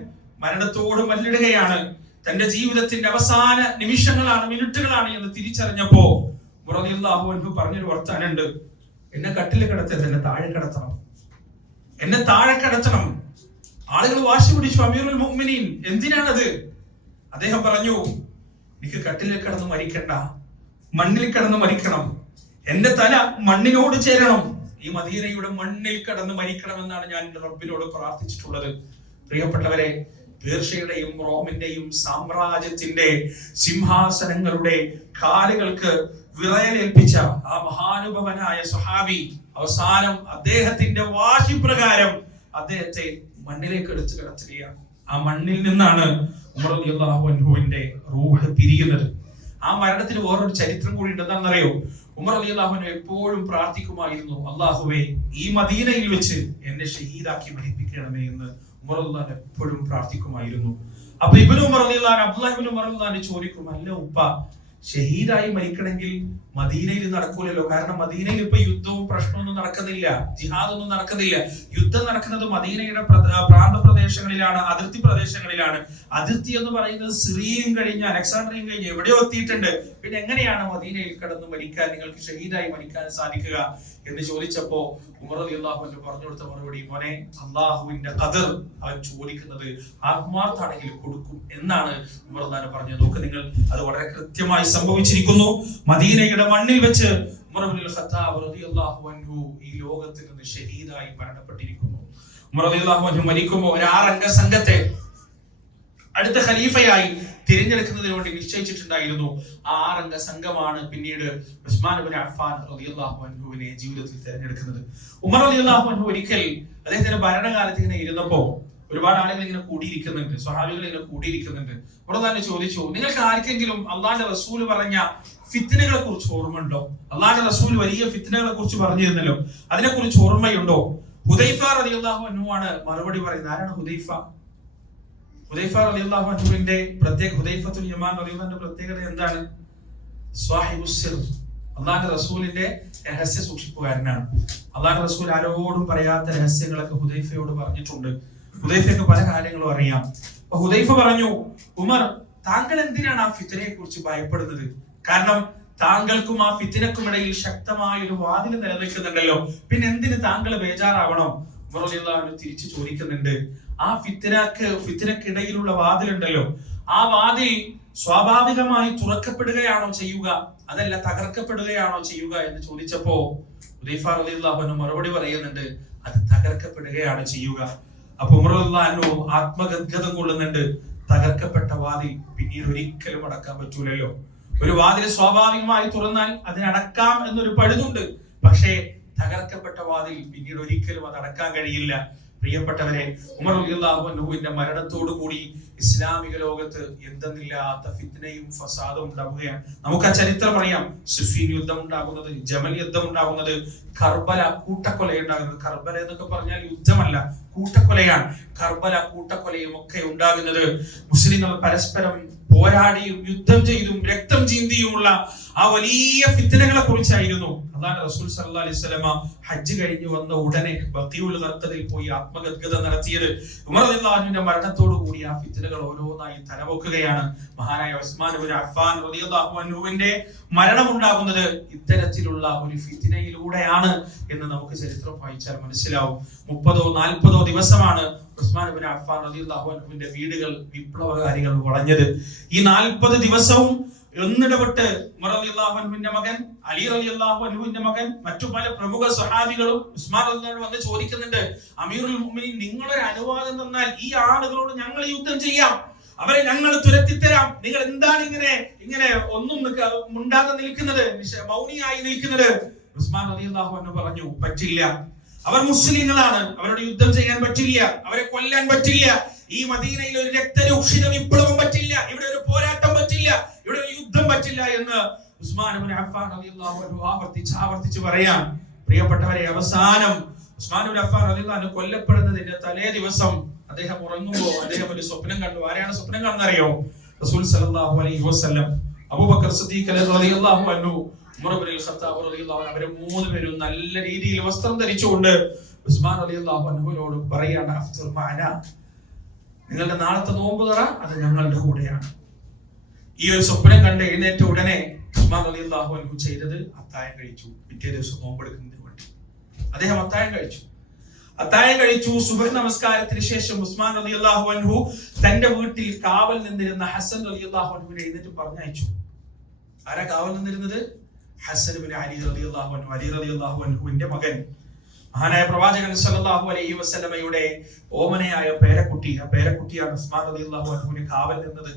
മരണത്തോട് മല്ലിടുകയാണ്. തന്റെ ജീവിതത്തിന്റെ അവസാന നിമിഷങ്ങളാണ്, മിനിറ്റുകളാണ് എന്ന് തിരിച്ചറിഞ്ഞപ്പോ ഉമർ റളിയല്ലാഹു അൻഹു പറഞ്ഞൊരു വർത്താനുണ്ട്, എന്നെ കട്ടിൽ കിടത്തരുത്, എന്നെ താഴെ കിടത്തണം, എന്നെ താഴെ കിടത്തണം. ആളുകൾ വാശി പിടിച്ചു, അമീറുൽ മുഅ്മിനീൻ, എന്തിനാണത്? അദ്ദേഹം പറഞ്ഞു, എനിക്ക് കട്ടിലിൽ കിടന്ന് മരിക്കണ്ട, മണ്ണിൽ കിടന്ന് മരിക്കണം, എന്റെ തല മണ്ണിനോട് ചേരണം, ഈ മദീനയുടെ മണ്ണിൽ കിടന്ന് മരിക്കണമെന്നാണ് ഞാൻ റബ്ബിനോട് പ്രാർത്ഥിച്ചിട്ടുള്ളത്. പ്രിയപ്പെട്ടവരെ, പേർഷ്യയുടെയും റോമിന്റെയും സാമ്രാജ്യത്തിന്റെ സിംഹാസനങ്ങളുടെ കാലുകൾക്ക് വിറയലേൽപ്പിച്ച ആ മഹാനുഭവനായ സ്വഹാബി അവസാനം അദ്ദേഹത്തിന്റെ വാശി പ്രകാരം അദ്ദേഹത്തെ മണ്ണിലേക്ക് എടുത്തു കിടത്തുകയാണ്. ആ മണ്ണിൽ നിന്നാണ് ഉമർ റളിയല്ലാഹു അൻഹുവിന്റെ റൂഹ് പിരിയുന്നത്. ആ മരണത്തിന് വേറൊരു ചരിത്രം കൂടി ഉണ്ടെന്നറിയോ? ഉമർ റളിയല്ലാഹു അൻഹു എപ്പോഴും പ്രാർത്ഥിക്കുമായിരുന്നു, അല്ലാഹുവേ, ഈ മദീനയിൽ വെച്ച് എന്നെ ഷഹീദാക്കി മരിപ്പിക്കണമേ എന്ന് ഉമർ റളിയല്ലാഹു അൻഹു എപ്പോഴും പ്രാർത്ഥിക്കുമായിരുന്നു. അപ്പൊ ഇബ്നു ഉമർ റളിയല്ലാഹു അൻഹു, അബ്ദുല്ലാഹ് ഇബ്നു ഉമർ റളിയല്ലാഹു അൻഹു ചോദിക്കും, അല്ല ഉപ്പ, ഷഹീദായി മരിക്കണമെങ്കിൽ മദീനയിൽ നടക്കൂലല്ലോ, കാരണം മദീനയിൽ ഇപ്പൊ യുദ്ധവും പ്രശ്നമൊന്നും നടക്കുന്നില്ല, ജിഹാദൊന്നും നടക്കുന്നില്ല. യുദ്ധം നടക്കുന്നത് മദീനയുടെ പ്രാന്ത പ്രദേശങ്ങളിലാണ്, അതിർത്തി പ്രദേശങ്ങളിലാണ്. അതിർത്തി എന്ന് പറയുന്നത് സിറിയയും കഴിഞ്ഞ് അലക്സാണ്ട്രിയയും കഴിഞ്ഞ് എവിടെയോ എത്തിയിട്ടുണ്ട്. പിന്നെ എങ്ങനെയാണ് മദീനയിൽ കിടന്ന് മരിക്കാൻ, നിങ്ങൾക്ക് ഷഹീദായി മരിക്കാൻ സാധിക്കുക എന്ന് ചോദിച്ചപ്പോ ഉമർ റളിയല്ലാഹു അൻഹു പറഞ്ഞു കൊടുത്ത മറുപടി, മോനെ, അള്ളാഹുവിന്റെ ഖദർ അവൻ ചോദിക്കുന്നത് ആത്മാർത്ഥാണെങ്കിൽ കൊടുക്കും എന്നാണ് ഉമർ റളിയല്ലാഹു അൻഹു പറഞ്ഞത്. നോക്ക് നിങ്ങൾ, അത് വളരെ കൃത്യമായി സംഭവിച്ചിരിക്കുന്നു. മദീനയുടെ മണ്ണിൽ വെച്ച് ഉമർ ഇബ്നുൽ ഖത്താബ് റളിയല്ലാഹു അൻഹു ഈ ലോകത്തിൽ നിന്ന് ഷഹീദായി മരണപ്പെട്ടിരിക്കുന്നു. ഉമർ റളിയല്ലാഹു അൻഹു മരിക്കുമ്പോൾ ഒരു 6 അംഗ സംഘത്തെ അടുത്ത ഖലീഫയായി തിരഞ്ഞെടുക്കുന്നതിന് വേണ്ടി നിശ്ചയിച്ചിട്ടുണ്ടായിരുന്നു. ആ 6 അംഗ സംഘമാണ് പിന്നീട് ഉസ്മാൻ ഇബ്നു അഫ്ഫാൻ റളിയല്ലാഹു അൻഹുവിനെ ജീവിതത്തിൽ തിരഞ്ഞെടുക്കുന്നത്. ഉമർ റളിയല്ലാഹു അൻഹു ഒരിക്കൽ അദ്ദേഹത്തിന്റെ ഭരണകാലത്ത് ഇങ്ങനെ ഇരുന്നപ്പോ ഒരുപാട് ആളുകൾ ഇങ്ങനെ കൂടിയിരിക്കുന്നുണ്ട്, സ്വഹാബികൾ ഇങ്ങനെ കൂടിയിരിക്കുന്നുണ്ട്. അവിടെ തന്നെ ചോദിച്ചു, നിങ്ങൾക്ക് ആർക്കെങ്കിലും അള്ളാന്റെ റസൂൽ പറഞ്ഞ ഫിത്നകളെ കുറിച്ച് ഓർമ്മയുണ്ടോ? അള്ളാന്റെ റസൂൽ വലിയ ഫിത്നകളെ കുറിച്ച് പറഞ്ഞിരുന്നല്ലോ, അതിനെ കുറിച്ച് ഓർമ്മയുണ്ടോ? ഹുദൈഫ റളിയല്ലാഹു അൻഹു ആണ് മറുപടി പറയുന്നത്. ആരാണ് ഹുദൈഫ? ഹുദൈഫ റളിയല്ലാഹു അൻഹുവിന്റെ ഹുദൈഫത്തുൽ യമാൻ റളിയല്ലാഹു അൻഹുവിന്റെ പ്രത്യേകത എന്താണ്? സ്വാഹിബുസ് സിർ, അള്ളാന്റെ റസൂലിന്റെ രഹസ്യ സൂക്ഷിപ്പുകാരനാണ്. അള്ളാന്റെ റസൂൽ ആരോടും പറയാത്ത രഹസ്യങ്ങളൊക്കെ ഹുദൈഫയോട് പറഞ്ഞിട്ടുണ്ട്. ഹുദൈഫയ്ക്ക് പല കാര്യങ്ങളും അറിയാം. അപ്പൊ ഹുദൈഫ പറഞ്ഞു, ഉമർ, താങ്കൾ എന്തിനാണ് ആ ഫിത്നയെ കുറിച്ച് ഭയപ്പെടുന്നത്? കാരണം താങ്കൾക്കും ആ ഫിത്നക്കും ഇടയിൽ ശക്തമായ ഒരു വാതിൽ നിലനിൽക്കുന്നുണ്ടല്ലോ, പിന്നെ എന്തിന് താങ്കൾ ബേജാറാവണം? ഉമർ റളിയല്ലാഹു അൻഹു തിരിച്ചു ചോദിക്കുന്നുണ്ട്, ആ ഫിത്നക്കിടയിലുള്ള വാതിലുണ്ടല്ലോ, ആ വാതിൽ സ്വാഭാവികമായി തുറക്കപ്പെടുകയാണോ ചെയ്യുക, അതല്ല തകർക്കപ്പെടുകയാണോ ചെയ്യുക എന്ന് ചോദിച്ചപ്പോ ഹുദൈഫ റളിയല്ലാഹു അൻഹു മറുപടി പറയുന്നുണ്ട്, അത് തകർക്കപ്പെടുകയാണ് ചെയ്യുക. അപ്പൊ ഉമർ റളിയല്ലാഹു അൻഹു ആത്മഗദ്ഗതം കൊള്ളുന്നുണ്ട്. തകർക്കപ്പെട്ട വാതിൽ പിന്നീട് ഒരിക്കലും അടക്കാൻ പറ്റൂലല്ലോ. ഒരു വാതിൽ സ്വാഭാവികമായി തുറന്നാൽ അതിനടക്കാം എന്നൊരു പഴുതുണ്ട്, പക്ഷേ തകർക്കപ്പെട്ട വാതിൽ പിന്നീട് ഒരിക്കലും അത് അടക്കാൻ കഴിയില്ല. പ്രിയപ്പെട്ടവരെ, ഉമർ റളിയല്ലാഹു അൻഹുവിന്റെ മരണത്തോടു കൂടി ഇസ്ലാമിക ലോകത്ത് എന്തെന്നില്ലാത്ത ഫിത്നയും ഫസാദും ഉണ്ടാവുകയാണ്. നമുക്ക് ആ ചരിത്രം അറിയാം. സിഫീൻ യുദ്ധം ഉണ്ടാകുന്നത്, ജമൽ യുദ്ധം ഉണ്ടാകുന്നത്, കർബല കൂട്ടക്കൊല ഉണ്ടാകുന്നത്. കർബല എന്നൊക്കെ പറഞ്ഞാൽ യുദ്ധമല്ല, കൂട്ടക്കൊലയാണ്. കർബല കൂട്ടക്കൊലയും ഒക്കെ ഉണ്ടാകുന്നത് മുസ്ലിങ്ങൾ പരസ്പരം പോരാടിയും യുദ്ധം ചെയ്തും രക്തം ചീന്തിയുമുള്ള ആ വലിയ ഫിത്നകളെ കുറിച്ചായിരുന്നു. അല്ലാഹുവിന്റെ റസൂൽ സല്ലല്ലാഹു അലൈഹി വസല്ലമ ഹജ്ജ് കഴിഞ്ഞു വന്ന ഉടനെ ബഖീഉൽ ഗർഖദിൽ പോയി ആത്മഗദ്ഗത നടത്തിയത്. ഉമർ റളിയല്ലാഹു അൻഹുവിന്റെ മരണത്തോടു കൂടി ആ ഫിത്നകൾ ഓരോന്നായി തലപൊക്കുകയാണ്. മഹാനായ ഉസ്മാൻ ഇബ്നു അഫ്ഫാൻ റളിയല്ലാഹു അൻഹുവിന്റെ മരണം ഉണ്ടാകുന്നത് ഇത്തരത്തിലുള്ള ഒരു ഫിത്നയിലൂടെയാണ് എന്ന് നമുക്ക് ചരിത്രം വായിച്ചാൽ മനസ്സിലാവും. 30-40 ദിവസമാണ് ഉസ്മാൻ ഇബ്നു അഫ്ഫാൻ റളിയല്ലാഹു അൻഹുവിന്റെ വീടുകൾ വിപ്ലവകാരികൾ വളഞ്ഞത്. ഈ 40 ദിവസവും ഒന്നിടപെട്ട് ഉമർ റളിയല്ലാഹു അൻഹുവിന്റെ മകൻ, അലി റളിയല്ലാഹു അൻഹുവിന്റെ മകൻ, മറ്റു പല പ്രമുഖ സ്വഹാബികളും ഉസ്മാൻ റളിയല്ലാഹു അൻഹു വന്ന് ചോദിക്കുന്നുണ്ട്, അമീറുൽ മുഅ്മിനീൻ, നിങ്ങളൊരു അനുവാദം തന്നാൽ ഈ ആളുകളോട് ഞങ്ങൾ യുദ്ധം ചെയ്യാം, അവരെ ഞങ്ങൾ തുരത്തിത്തരാം. നിങ്ങൾ എന്താണ് ഇങ്ങനെ ഒന്നും മുണ്ടാതെ നിൽക്കുന്നത്, മൗനിയായി നിൽക്കുന്നത്? ഉസ്മാൻ റളിയല്ലാഹു അൻഹു പറഞ്ഞു, പറ്റില്ല. അവർ മുസ്ലിങ്ങളാണ്, അവരോട് യുദ്ധം ചെയ്യാൻ പറ്റില്ല, അവരെ കൊല്ലാൻ പറ്റില്ല. ഈ മദീനയിൽ ഒരു രക്തരൂക്ഷിത വിപ്ലവം പറ്റില്ല, ഇവിടെ ഒരു പോരാട്ടം പറ്റില്ല, ഇവിടെ ഒരു യുദ്ധം പറ്റില്ല എന്ന് ഉസ്മാൻ ഇബ്നു അഫ്ഫാൻ റളിയല്ലാഹു അൻഹു ആവർത്തിച്ച് പറയാം. പ്രിയപ്പെട്ടവരെ, അവസാനം ഉസ്മാൻ ഇബ്നു അഫ്ഫാൻ റളിയല്ലാഹു അൻഹു കൊല്ലപ്പെടുന്നതിന്റെ തലേ ദിവസം അദ്ദേഹം ഉറങ്ങുമ്പോൾ അദ്ദേഹം ഒരു സ്വപ്നം കണ്ടു. ആരെയാണ് സ്വപ്നം കാണുന്നറിയോ? റസൂൽ സല്ലല്ലാഹു അലൈഹി വസല്ലം, അബൂബക്കർ സിദ്ദീഖ് റളിയല്ലാഹു അൻഹു, ഉമർ ഇബ്നുൽ ഖത്താബ് റളിയല്ലാഹു അൻഹു, അവരെ 3 പേരും നല്ല രീതിയിൽ വസ്ത്രം ധരിച്ചുകൊണ്ട് ഉസ്മാൻ റളിയല്ലാഹു അൻഹുവിനോട് പറയാണ്, അഫ്തർ മഅനാ, നിങ്ങളുടെ നാളത്തെ നോമ്പ് തുറ അത് ഞങ്ങളുടെ കൂടെയാണ്. ഈ ഒരു സ്വപ്നം കണ്ട് എഴുന്നേറ്റ ഉടനെ ഉസ്മാൻ റളിയല്ലാഹു അൻഹു ചെയ്തത് അത്തായം കഴിച്ചു. പിറ്റേ ദിവസം നോമ്പെടുക്കുന്നതിന് വേണ്ടി അദ്ദേഹം അത്തായം കഴിച്ചു. സുബഹ് നമസ്കാരത്തിന് ശേഷം ഉസ്മാൻ റളിയല്ലാഹു അൻഹു തന്റെ വീട്ടിൽ കാവൽ നിന്നിരുന്ന ഹസൻ റളിയല്ലാഹു അൻഹുവിനെ എഴുന്നേറ്റ് പറഞ്ഞയച്ചു. ആരാ കാവൽ നിന്നിരുന്നത്? ഹസൻ ഇബ്നു അലി റളിയല്ലാഹു അൻഹു, അലി റളിയല്ലാഹു അൻഹുവിന്റെ മകൻ. മഹാനായ പ്രവാചകൻ സല്ലല്ലാഹു അലൈഹി വസല്ലമയുടെ ഓമനയായ പേരക്കുട്ടി, ആ പേരക്കുട്ടിയാണ് ഉസ്മാൻ റളിയല്ലാഹു അൻഹുവിന് കാവൽ നിന്നത്.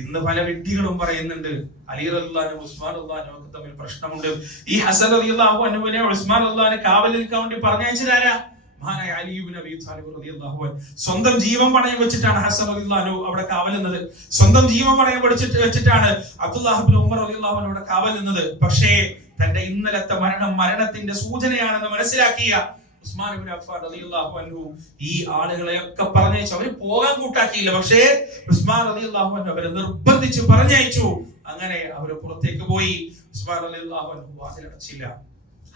ഇന്ന് പല വിഡ്ഢികളും പറയുന്നുണ്ട് അലി റളിയല്ലാഹു അൻഹു ഉസ്മാൻ റളിയല്ലാഹു അൻഹു തമ്മിൽ പ്രശ്നമുണ്ട്. ഈ ഹസൻ റളിയല്ലാഹു അൻഹുവിനെ ഉസ്മാൻ റളിയല്ലാഹു അൻഹു കാവൽ നിൽക്കാൻ വേണ്ടി പറഞ്ഞയച്ചതാരാ? മഹാനായ അലി ഇബ്നു അബീ ത്വാലിബ് റളിയല്ലാഹു അൻഹു. സ്വന്തം ജീവൻ പണയം വെച്ചിട്ടാണ് ഹസൻ റളിയല്ലാഹു അൻഹു അവിടെ കാവൽ നിന്നത്. സ്വന്തം ജീവൻ പണയം വെച്ചിട്ടാണ് അബ്ദുല്ലാഹ് ഇബ്നു ഉമർ റളിയല്ലാഹു അൻഹു അവിടെ കാവൽ നിന്നത്. പക്ഷേ തന്റെ ഇന്നലത്തെ മരണത്തിന്റെ സൂചനയാണെന്ന് മനസ്സിലാക്കിയ ഉസ്മാൻ ഇബ്നു അഫ്ഫാൻ റളിയല്ലാഹു അൻഹു ഈ ആളുകളെയൊക്കെ പറഞ്ഞയച്ചു. അവര് പോകാൻ കൂട്ടാക്കിയില്ല, പക്ഷേ ഉസ്മാൻ റളിയല്ലാഹു അൻഹു അവരെ നിർബന്ധിച്ച് പറഞ്ഞയച്ചു. അങ്ങനെ അവര് പുറത്തേക്ക് പോയി. ഉസ്മാൻ റളിയല്ലാഹു അൻഹു വാതിലടച്ചില്ല,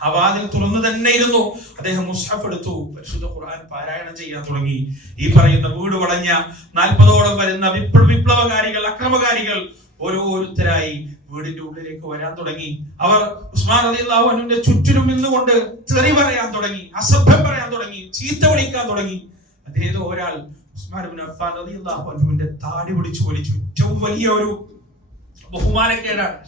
ആ വാതിൽ തുറന്നു തന്നെ ഇരുന്നു. അദ്ദേഹം മുസ്ഹഫ് എടുത്തു, പരിശുദ്ധ ഖുർആൻ പാരായണം ചെയ്യാൻ തുടങ്ങി. ഈ പറയുന്ന വീട് വളഞ്ഞ 40ഓളം വരുന്ന വിപ്ലവകാരികൾ, അക്രമകാരികൾ ഓരോരുത്തരായി വീടിന്റെ ഉള്ളിലേക്ക് വരാൻ തുടങ്ങി. അവർ ഉസ്മാൻ റളിയല്ലാഹു അൻഹുവിന്റെ ചുറ്റിലും നിന്നുകൊണ്ട് തെറി പറയാൻ തുടങ്ങി, അസഭ്യം പറയാൻ തുടങ്ങി, ചീത്ത വിളിക്കാൻ തുടങ്ങി. അതേതോ ഒരാൾ ഉസ്മാൻ ഇബ്നു അഫ്ഫാൻ റളിയല്ലാഹു അൻഹുവിന്റെ താടി പിടിച്ചു വലിച്ചു. ഏറ്റവും വലിയ ഒരു ബഹുമാനക്കേടാണ്,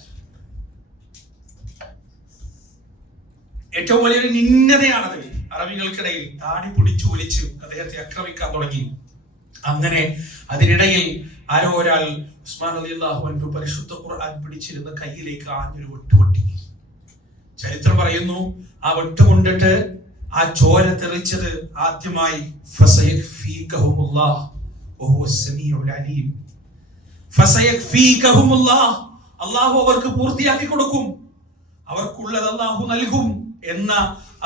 ഏറ്റവും വലിയൊരു നിന്ദതയാണത്. അറബികൾക്കിടയിൽ താടി പിടിച്ചു വലിച്ച് അദ്ദേഹത്തെ ആക്രമിക്കാൻ തുടങ്ങി. അങ്ങനെ അതിനിടയിൽ ആരോ ഒരാൾ ഉസ്മാൻ റളിയല്ലാഹു അൻഹു പരിശുദ്ധ ഖുർആൻ പിടിച്ചിരുന്ന കയ്യിലേക്ക് ആഞ്ഞൊരു വെട്ടുപൊട്ടി. ചരിത്രം പറയുന്നു, ആ വെട്ട് കൊണ്ടിട്ട് ആ ചോര തെറിച്ചത് ആദ്യമായി ഫസയക്ഫീകഹുമുല്ലാഹ് വഹുവസ് സമീഉൽ അലീം. ഫസയക്ഫീകഹുമുല്ലാഹ്, അല്ലാഹു അവർക്ക് പൂർത്തിയാക്കി കൊടുക്കും, അവർക്കുള്ളത് അല്ലാഹു നൽകും എന്ന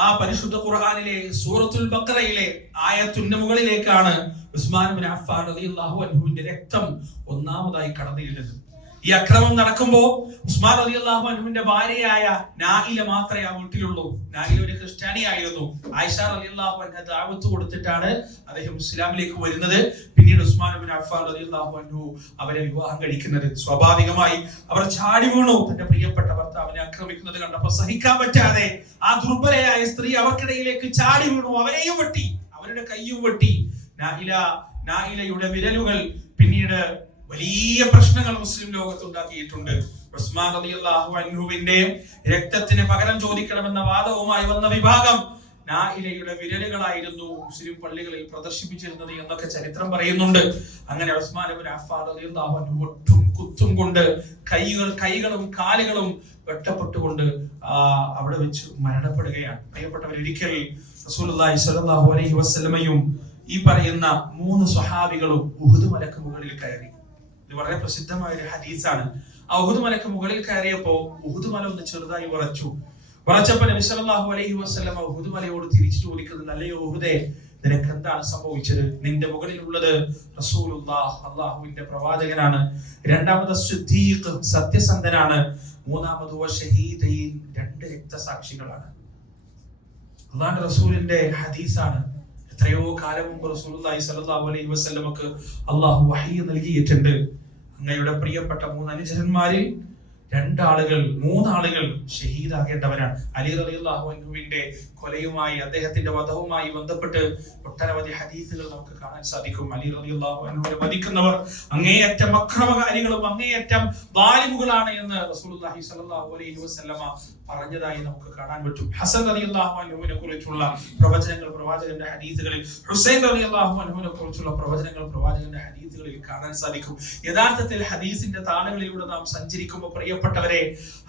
ആ പരിശുദ്ധ ഖുർആനിലെ സൂറത്തുൽ ബഖറയിലെ ആയത്തിന്റെ മുകളിലേക്കാണ് ഉസ്മാൻ ബിൻ അഫ്ഫാൻ റളിയല്ലാഹു അൻഹുവിന്റെ രക്തം ഒന്നാമതായി കടന്നു ചെല്ലുന്നത്. ഈ അക്രമം നടക്കുമ്പോ ഉസ്മാൻ റളിയല്ലാഹു അൻഹുവിന്റെ ഭാര്യയായ നായില മാത്രമേ ആ വീട്ടിലുള്ളൂ. നായില ഒരു ക്രിസ്ത്യാനിയായിരുന്നു. ആയിഷ റളിയല്ലാഹു അൻഹ ദഅവത്ത് കൊടുത്തിട്ടാണ് അദ്ദേഹം ഇസ്ലാമിലേക്ക് വരുന്നത്. പിന്നീട് ഉസ്മാൻ ബിൻ അഫ്ഫാൻ റളിയല്ലാഹു അൻഹു അവരെ വിവാഹം കഴിക്കുന്നത്. സ്വാഭാവികമായി അവർ ചാടി വീണു. തന്റെ പ്രിയപ്പെട്ട ഭർത്താവിനെ ആക്രമിക്കുന്നത് കണ്ടപ്പോൾ സഹിക്കാൻ പറ്റാതെ ആ ദുർബലയായ സ്ത്രീ അവർക്കിടയിലേക്ക് ചാടി വീണു. അവരെയും വെട്ടി, അവരുടെ കൈയും വെട്ടി. നായിലയുടെ വിരലുകൾ പിന്നീട് വലിയ പ്രശ്നങ്ങൾ മുസ്ലിം ലോകത്ത് ഉണ്ടാക്കിയിട്ടുണ്ട്. ഉസ്മാൻ റളിയല്ലാഹു അൻഹുവിന്റെ രക്തത്തിന് പകരം ചോദിക്കണമെന്ന വാദവുമായി വന്ന വിഭാഗം നായിലയുടെ വിരലുകളായിരുന്നു മുസ്ലിം പള്ളികളിൽ പ്രദർശിപ്പിച്ചിരുന്നത് എന്നൊക്കെ ചരിത്രം പറയുന്നുണ്ട്. അങ്ങനെ ഉസ്മാൻ ഇബ്നു അഫ്ഫാൻ റളിയല്ലാഹു അൻഹു ഒട്ടും കുത്തും കൊണ്ട് കൈകളും കാലുകളും വെട്ടപ്പെട്ടുകൊണ്ട് അവിടെ വെച്ച് മരണപ്പെടുകയാണ്. പ്രിയപ്പെട്ടവർ, ഒരിക്കൽ റസൂലുള്ളാഹി സ്വല്ലല്ലാഹു അലൈഹി വസല്ലമയും ഈ പറയുന്ന 3 സ്വഹാബികളും ഉഹുദ് മലക്ക് മുകളിൽ കയറി. ഇത് വളരെ പ്രസിദ്ധമായ ഒരു ഹദീസാണ്. ആ ഉഹുദ് മലക്ക് മുകളിൽ കയറിയപ്പോ ഉഹുദ് മല ഒന്ന് ചെറുതായി ഉറച്ചപ്പോ നബി സല്ലല്ലാഹു അലൈഹി വസല്ലമ ഉഹുദ് മലയോട് തിരിച്ചു ചോദിക്കുന്നത്, അല്ലയോ ഉഹുദേ, നിനക്ക് എന്താണ് സംഭവിച്ചത്? നിന്റെ മുകളിലുള്ളത് റസൂലുള്ളാഹ്, അല്ലാഹുവിന്റെ പ്രവാചകനാണ്. രണ്ടാമത് സിദ്ദീഖ്, സത്യസന്ധനാണ്. മൂന്നാമത് വശഹീദൈൻ, 2 രക്തസാക്ഷികളാണ്. അല്ലാഹുവിന്റെ റസൂലിന്റെ ഹദീസാണ്. എത്രയോ കാലം മുമ്പ് റസൂലുള്ളാഹി സ്വല്ലല്ലാഹു അലൈഹി വസല്ലമക്ക് അല്ലാഹു വഹീ നൽകിയിട്ടുണ്ട്. അങ്ങയുടെ പ്രിയപ്പെട്ട 3 അനുചരന്മാരിൽ 3 ആളുകൾ ഷഹീദാകേണ്ടവരാണ്. അലി റളിയല്ലാഹു അൻഹുവിന്റെ കൊലയുമായി, അദ്ദേഹത്തിന്റെ വധവുമായി ബന്ധപ്പെട്ട് ഒട്ടനവധി ഹദീസുകൾ നമുക്ക് കാണാൻ സാധിക്കും. അലി റളിയല്ലാഹു അൻഹുവിനെ വധിക്കുന്നവർ അങ്ങേയറ്റം അക്രമകാരികളും അങ്ങേയറ്റം വാലിമുകളാണ് എന്ന് റസൂലുള്ളാഹി സ്വല്ലല്ലാഹു അലൈഹി വസല്ലമ പറഞ്ഞതായി നമുക്ക് കാണാൻ പറ്റും. ഹസൻ റളിയല്ലാഹു അൻഹുവിനെ കുറിച്ചുള്ള പ്രവചനങ്ങൾ പ്രവാചകന്റെ ഹദീസുകളിൽ, ഹുസൈൻ റളിയല്ലാഹു അൻഹുവിനെ കുറിച്ചുള്ള പ്രവചനങ്ങൾ പ്രവാചകന്റെ ഹദീസുകളിൽ കാണാൻ സാധിക്കും. യഥാർത്ഥത്തിൽ ഹദീസിന്റെ താളുകളിലൂടെ നാം സഞ്ചരിക്കുമ്പോൾ പ്രിയപ്പെട്ടവരെ,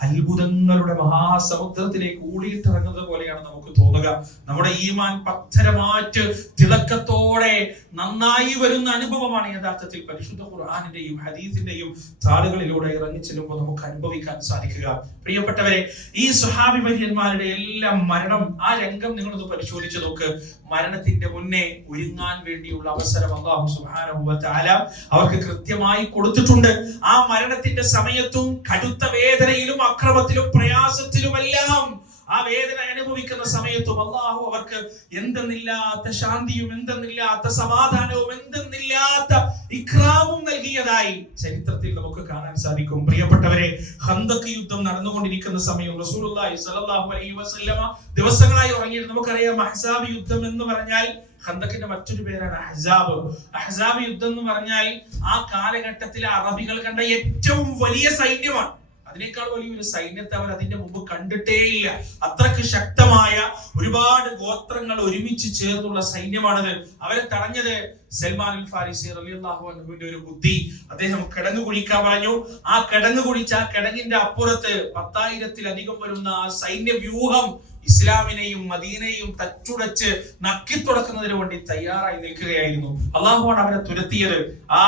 അത്ഭുതങ്ങളുടെ മഹാസമുദ്രത്തിലേക്ക് ഊടിയിട്ടിറങ്ങുന്നത് പോലെയാണ് നമുക്ക് തോന്നുക. നമ്മുടെ ഈമാൻ പത്തരമാറ്റ് തിളക്കത്തോടെ നന്നായി വരുന്ന അനുഭവമാണ് യഥാർത്ഥത്തിൽ പരിശുദ്ധ ഖുർആനിന്റെയും ഹദീസിന്റെയും താളുകളിലൂടെ ഇറങ്ങി ചെല്ലുമ്പോൾ നമുക്ക് അനുഭവിക്കാൻ സാധിക്കുക. പ്രിയപ്പെട്ടവരെ, ഈ സ്വഹാബി വര്യന്മാരുടെ എല്ലാം മരണം, ആ രംഗം നിങ്ങളൊന്ന് പരിശോധിച്ച് നോക്ക്. മരണത്തിന്റെ മുന്നേ ഒരുങ്ങാൻ വേണ്ടിയുള്ള അവസരം അല്ലാഹു സുബ്ഹാനഹു വ തആല അവർക്ക് കൃത്യമായി കൊടുത്തിട്ടുണ്ട്. ആ മരണത്തിന്റെ സമയത്തും കടുത്ത വേദനയിലും അക്രമത്തിലും പ്രയാസത്തിലുമെല്ലാം ആ വേദന അനുഭവിക്കുന്ന സമയത്തും അല്ലാഹു അവർക്ക് എന്തെന്നില്ലാത്ത ശാന്തിയും എന്തെന്നില്ലാത്ത സമാധാനവും എന്തെന്നില്ലാത്ത ഇക്റാമും നൽകിയതായി ചരിത്രത്തിൽ നമുക്ക് കാണാൻ സാധിക്കും. പ്രിയപ്പെട്ടവരെ, ഖന്തഖ് യുദ്ധം നടന്നുകൊണ്ടിരിക്കുന്ന സമയം റസൂലുള്ളാഹി സ്വല്ലല്ലാഹു അലൈഹി വസല്ലമ ദിവസങ്ങളായി ഉറങ്ങിയിരുന്നു. നമുക്കറിയാം, അഹ്സാബ് യുദ്ധം എന്ന് പറഞ്ഞാൽ ഖന്തഖിന്റെ മറ്റൊരു പേരാണ് അഹ്സാബ്. അഹ്സാബ് യുദ്ധം എന്ന് പറഞ്ഞാൽ ആ കാലഘട്ടത്തിലെ അറബികൾ കണ്ട ഏറ്റവും വലിയ സൈന്യമാണ്. അതിനേക്കാൾ വലിയൊരു സൈന്യത്തെ അവർ അതിന്റെ മുമ്പ് കണ്ടിട്ടേയില്ല. അത്രക്ക് ശക്തമായ ഒരുപാട് ഗോത്രങ്ങൾ ഒരുമിച്ച് ചേർന്നുള്ള സൈന്യമാണത്. അവരെ തടഞ്ഞത് സൽമാൻ അൽ ഫാരിസി റളിയല്ലാഹു അൻഹുവിന്റെ ഒരു ബുദ്ധി. അദ്ദേഹം കിടങ്ങ് കുഴിക്കാൻ പറഞ്ഞു. ആ കിടങ്ങ് കുഴിച്ച ആ കിടങ്ങിന്റെ അപ്പുറത്ത് 10,000-ലധികം വരുന്ന ആ സൈന്യ വ്യൂഹം ഇസ്ലാമിനെയും മദീനയെയും തച്ചുടച്ച് നക്കിത്തുടക്കുന്നതിന് വേണ്ടി തയ്യാറായി നിൽക്കുകയായിരുന്നു. അള്ളാഹുവാണ് അവരെ തുരത്തിയത്. ആ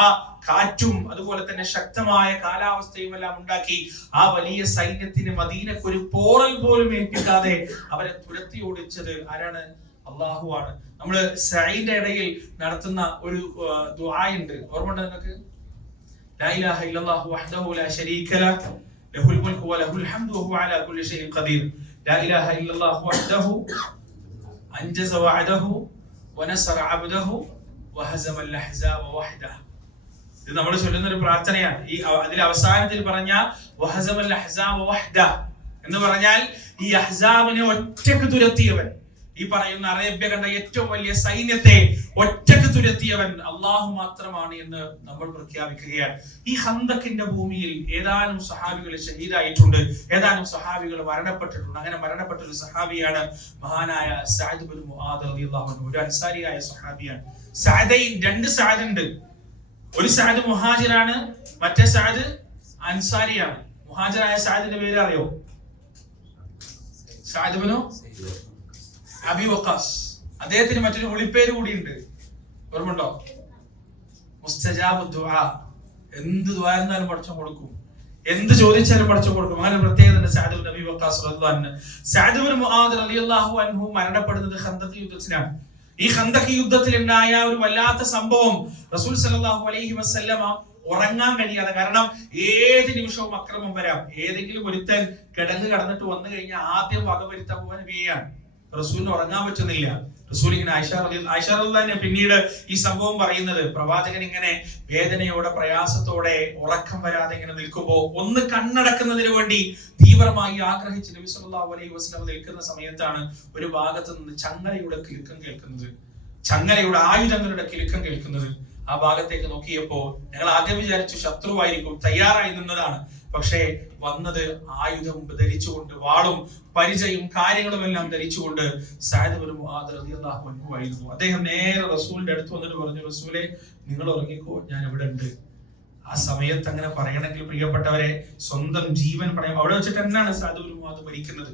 കാറ്റും അതുപോലെ തന്നെ ശക്തമായ കാലാവസ്ഥയും എല്ലാം ഉണ്ടാക്കി ആ വലിയ സൈന്യത്തിന് മദീനക്കൊരു പോറൽ പോലും ഏൽപ്പിക്കാതെ അവരെ തുരത്തി ഓടിച്ചത് ആരാണ്? അള്ളാഹുവാണ്. നമ്മള് സഈന്റെ ഇടയിൽ നടത്തുന്ന ഒരു ദുആ ഉണ്ട്, ഓർമ്മയുണ്ടോ നിങ്ങൾക്ക്? ലാ ഇലാഹ ഇല്ലല്ലാഹു വഹ്ദഹു ലാ ശരീക ലഹു ലഹുൽ മുൽക്കു വലഹുൽ ഹംദു വഹുവ അലാ കുല്ലി ഷൈഇൻ ഖദീർ. ലാ ഇലാഹ ഇല്ലല്ലാഹു വഹ്ദഹു അൻജസ വഅദഹു വനസറ അബ്ദഹു വഹസമൽ അഹ്സാബ വഹ്ദഹു. ഇത് നമ്മൾ ചൊല്ലുന്ന ഒരു പ്രാർത്ഥനയാണ്. ഈ അതിൽ അവസാനത്തിൽ പറഞ്ഞ വഹസമൽ അഹ്സാബ വഹ്ദഹു എന്ന് പറഞ്ഞാൽ ഈ അഹ്സാബിനെ ഒറ്റക്ക് തുരത്തിയവൻ, ഈ പറയുന്ന അറേബ്യ കണ്ട ഏറ്റവും വലിയ സൈന്യത്തെ ഒറ്റക്ക് തുരത്തിയവൻ അള്ളാഹു മാത്രമാണ് എന്ന് നമ്മൾ പ്രഖ്യാപിക്കുകയാണ്. ഈ ഖന്തഖിന്റെ ഭൂമിയിൽ ഏതാനും സഹാബികൾ ഷഹീദായിട്ടുണ്ട്, ഏതാനും സഹാബികൾ മരണപ്പെട്ടിട്ടുണ്ട്. അങ്ങനെ മരണപ്പെട്ട ഒരു സഹാബിയാണ് മഹാനായ സഅദ് ഇബ്നു മുആദ് റളിയല്ലാഹു അൻഹു. ഒരു അൻസാരിയായ സഹാബിയാണ്. സഅദൈൻ, 2 സഅദ് ഉണ്ട്. ഒരു സഅദ് മുഹാജിറാണ്, മറ്റേ സഅദ് അൻസാരിയാണ്. മുഹാജിറായ സഅദിന്റെ പേര് അറിയോ? Saad ibn Abi Waqqas. അദ്ദേഹത്തിന് മറ്റൊരു വിളിപ്പേര് കൂടിയുണ്ട്, ഓർമ്മയുണ്ടോ? മുസ്തജാബു ദുആ. എന്ത് ദുആ എന്നാലും പടച്ചോൻ കൊടുക്കും, എന്ത് ചോദിച്ചാലും പടച്ചോൻ കൊടുക്കും. അങ്ങനെ പ്രത്യേകത സഅദ് ഇബ്നു അബി വഖാസ് റളിയല്ലാഹു അൻഹു. സഅദ് ഇബ്നു മുആദ് റളിയല്ലാഹു അൻഹു മരണപ്പെടുന്നത് ഖന്ദഖ് യുദ്ധത്തിലാണ്. ഈ ഖന്ദഖ് യുദ്ധത്തിൽ ഉണ്ടായ ഒരു വല്ലാത്ത സംഭവം, റസൂൽ സല്ലല്ലാഹു അലൈഹി വസല്ലമ ഉറങ്ങാൻ കഴിയാതെ, കാരണം ഏത് നിമിഷവും അക്രമം വരാം, ഏതെങ്കിലും ഒരുത്തൻ കിടന്നിട്ട് വന്നു കഴിഞ്ഞാൽ ആദ്യം വകവരുത്താൻ പോകാൻ നബിയാണ്. റസൂലിന് ഉറങ്ങാൻ പറ്റുന്നില്ല. റസൂൽ ഇങ്ങനെ ആയിഷ റളിയല്ലാഹു പിന്നീട് ഈ സംഭവം പറയുന്നത്, പ്രവാചകൻ ഇങ്ങനെ വേദനയോടെ പ്രയാസത്തോടെ ഉറക്കം വരാതെ ഇങ്ങനെ നിൽക്കുമ്പോൾ ഒന്ന് കണ്ണടക്കുന്നതിന് വേണ്ടി തീവ്രമായി ആഗ്രഹിച്ച് നബി സല്ലല്ലാഹു അലൈഹി വസല്ലം നിൽക്കുന്ന സമയത്താണ് ഒരു ഭാഗത്ത് നിന്ന് ചങ്ങലയുടെ കിലുക്കം കേൾക്കുന്നത്, ചങ്ങലയുടെ ആയുധങ്ങളുടെ കിലുക്കം കേൾക്കുന്നത്. ആ ഭാഗത്തേക്ക് നോക്കിയപ്പോ ഞങ്ങൾ ആദ്യം വിചാരിച്ചു ശത്രുവായിരിക്കും, തയ്യാറായി നിന്നതാണ്. പക്ഷേ വന്നത് ആയുധം ധരിച്ചുകൊണ്ട്, വാളും പരിചയും കാര്യങ്ങളും എല്ലാം ധരിച്ചുകൊണ്ട് സഅദ് ഇബ്നു മുആദ് റളിയല്ലാഹു അൻഹു ആയിരുന്നു. അദ്ദേഹം നേരെ റസൂലിന്റെ അടുത്ത് വന്നിട്ട് പറഞ്ഞു, റസൂലേ നിങ്ങൾ ഉറങ്ങിക്കോ, ഞാൻ ഇവിടെ ഉണ്ട്. ആ സമയത്ത് അങ്ങനെ പറയണമെങ്കിൽ പ്രിയപ്പെട്ടവരെ, സ്വന്തം ജീവൻ പറയാം. അവിടെ വെച്ചിട്ട് തന്നെയാണ് സഅദ് ഇബ്നു മുആദ് മരിക്കുന്നത്.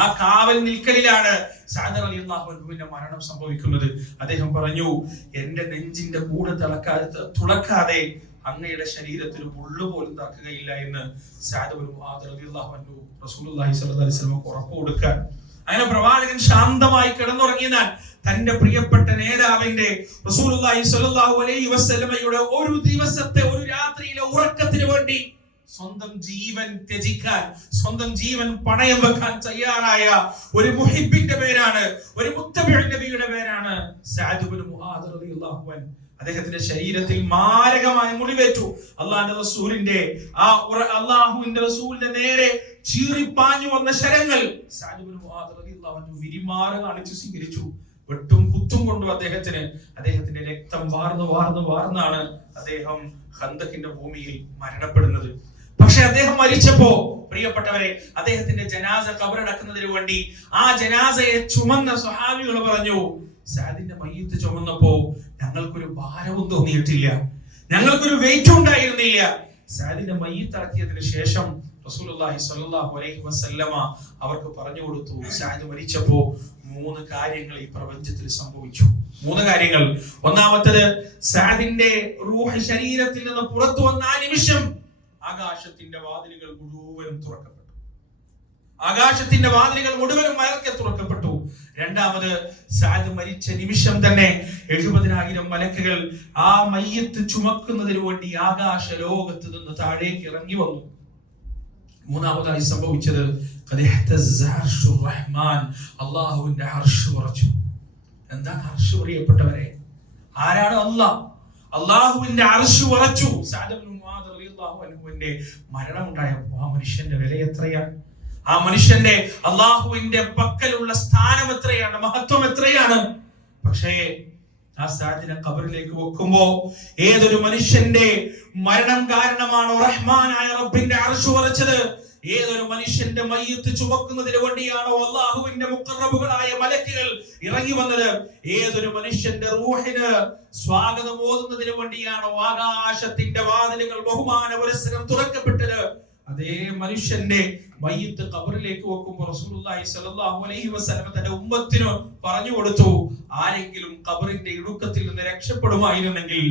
ആ കാവൽ നിൽക്കലിലാണ് സഅദ് റളിയല്ലാഹു അൻഹുവിന്റെ മരണം സംഭവിക്കുന്നത്. അദ്ദേഹം പറഞ്ഞു, എന്റെ നെഞ്ചിന്റെ കൂടെ തുളക്കാതെ അങ്ങയുടെ ശരീരത്തിൽ മുള്ളു പോലും തറക്കുകയില്ല എന്ന് സഅദ് ഇബ്നു മുആദ് റളിയല്ലാഹു അൻഹു റസൂലുള്ളാഹി സ്വല്ലല്ലാഹു അലൈഹി വസല്ലം ഉറപ്പ് കൊടുക്കാൻ. അങ്ങനെ പ്രവാചകൻ ശാന്തമായി കിടന്നുറങ്ങിയാൽ തന്റെ പ്രിയപ്പെട്ട നേതാവിന്റെ റസൂലുള്ളാഹി സ്വല്ലല്ലാഹു അലൈഹി വസല്ലമയുടെ ഒരു ദിവസത്തെ, ഒരു രാത്രിയിലെ ഉറക്കത്തിന് വേണ്ടി സ്വന്തം ജീവൻ ത്യജിക്കാൻ, സ്വന്തം ജീവൻ പണയം വെക്കാൻ തയ്യാറായ ഒരു മുഹിബ്ബിന്റെ പേരാണ്, ഒരു മുത്തബിഈൻ നബിയുടെ പേരാണ് സഅദ് ഇബ്നു മുആദ് റളിയല്ലാഹു അൻഹു. അദ്ദേഹത്തിന്റെ ശരീരത്തിൽ മാരകമായ മുറിവേറ്റു. അള്ളാഹുവിന്റെ റസൂലിന്റെ നേരെ ചീറിപ്പാഞ്ഞു വന്ന ശരങ്ങൾ സഅദ് ഇബ്നു മുആദ് റളിയല്ലാഹു അൻഹു വിരിമാറ് കാണിച്ചു സ്വീകരിച്ചു. വെട്ടും കുത്തും കൊണ്ടു അദ്ദേഹത്തിന്റെ രക്തം വാർന്നാണ് അദ്ദേഹം ഖന്ദഖിന്റെ ഭൂമിയിൽ മരണപ്പെടുന്നത്. പക്ഷെ അദ്ദേഹം മരിച്ചപ്പോ പ്രിയപ്പെട്ടവരെ, അദ്ദേഹത്തിന്റെ ജനാസ ഖബറടക്കുന്നതിന് വേണ്ടി ആ ജനാസയെ ചുമന്ന സ്വഹാബികൾ പറഞ്ഞു, സഅദിന്റെ മയ്യിത്ത് ചുമന്നപ്പോ ഞങ്ങൾക്കൊരു ഭാരവും തോന്നിയിട്ടില്ല, ഞങ്ങൾക്കൊരു വെയിറ്റും ഉണ്ടായിരുന്നില്ല. സഅദിന്റെ മയ്യിത്ത് ഇറക്കിയതിനു ശേഷം റസൂലുള്ളാഹി സ്വല്ലല്ലാഹു അലൈഹി വസല്ലമ അവർക്ക് പറഞ്ഞു കൊടുത്തു, സഅദ് മരിച്ചപ്പോ 3 കാര്യങ്ങൾ ഈ പ്രപഞ്ചത്തിൽ സംഭവിച്ചു. 3 കാര്യങ്ങൾ. ഒന്നാമത്തേത്, സഅദിന്റെ റൂഹ് ശരീരത്തിൽ നിന്ന് പുറത്തു വന്ന ആ നിമിഷം ആകാശത്തിന്റെ വാതിലുകൾ മുഴുവനും തുറക്കപ്പെട്ടു. ആകാശത്തിന്റെ വാതിലുകൾ മുഴുവനും മലക്കെ തുറക്കപ്പെട്ടു. രണ്ടാമത്, സഅദ് മരിച്ച നിമിഷം തന്നെ 70,000 മലക്കുകൾ ആ മയ്യിത്ത് ചുമക്കുന്നതിന് വേണ്ടി ആകാശ ലോകത്ത് നിന്ന് താഴേക്ക് ഇറങ്ങി വന്നു. മൂന്നാമതായി സംഭവിച്ചത്, അല്ലാഹുവിന്റെ അർശ് ഉറച്ചു. എന്താണ് അർശ് പ്രിയപ്പെട്ടവരെ? ആരാണ് അല്ലാഹ്? അല്ലാഹുവിന്റെ അർശ് ഉറച്ചു. സഅദ് ഇബ്നു മുആദ് റളിയല്ലാഹു അൻഹുവിന്റെ മരണം ഉണ്ടായപ്പോൾ ആ മനുഷ്യന്റെ വില എത്രയാണ്? ആ മനുഷ്യന്റെ അല്ലാഹുവിന്റെ പക്കലുള്ള സ്ഥാനം എത്രയാണ്, മഹത്വം എത്രയാണ്? പക്ഷേ ആ സഅദിനെ ഖബറിലേക്ക് വെക്കുമ്പോ ഏതൊരു മനുഷ്യന്റെ മരണം കാരണമാണോ റഹ്മാനായ റബ്ബിന്റെ അർശ് ഉറച്ചത്, ഏതൊരു മനുഷ്യന്റെ മയ്യിത്ത് ചുമക്കുന്നതിന് വേണ്ടിയാണോ അല്ലാഹുവിന്റെ മുഖറബുകളായ മലക്കുകൾ ഇറങ്ങി വന്നത്, ഏതൊരു മനുഷ്യന്റെ റൂഹിന് സ്വാഗതം ഓതുന്നതിന് വേണ്ടിയാണോ ആകാശത്തിന്റെ വാതിലുകൾ ബഹുമാന പുരസ്സരം തുറക്കപ്പെട്ടത്, അതേ മനുഷ്യന്റെ മയ്യിത്ത് ഖബറിലേക്ക് വെക്കുമ്പോൾ റസൂലുള്ളാഹി സ്വല്ലല്ലാഹു അലൈഹി വസല്ലം തന്റെ ഉമ്മത്തിനു പറഞ്ഞു കൊടുത്തു, ആരെങ്കിലും ഖബറിന്റെ ഇടുക്കത്തിൽ നിന്ന് രക്ഷപ്പെടുമായിരുന്നെങ്കിൽ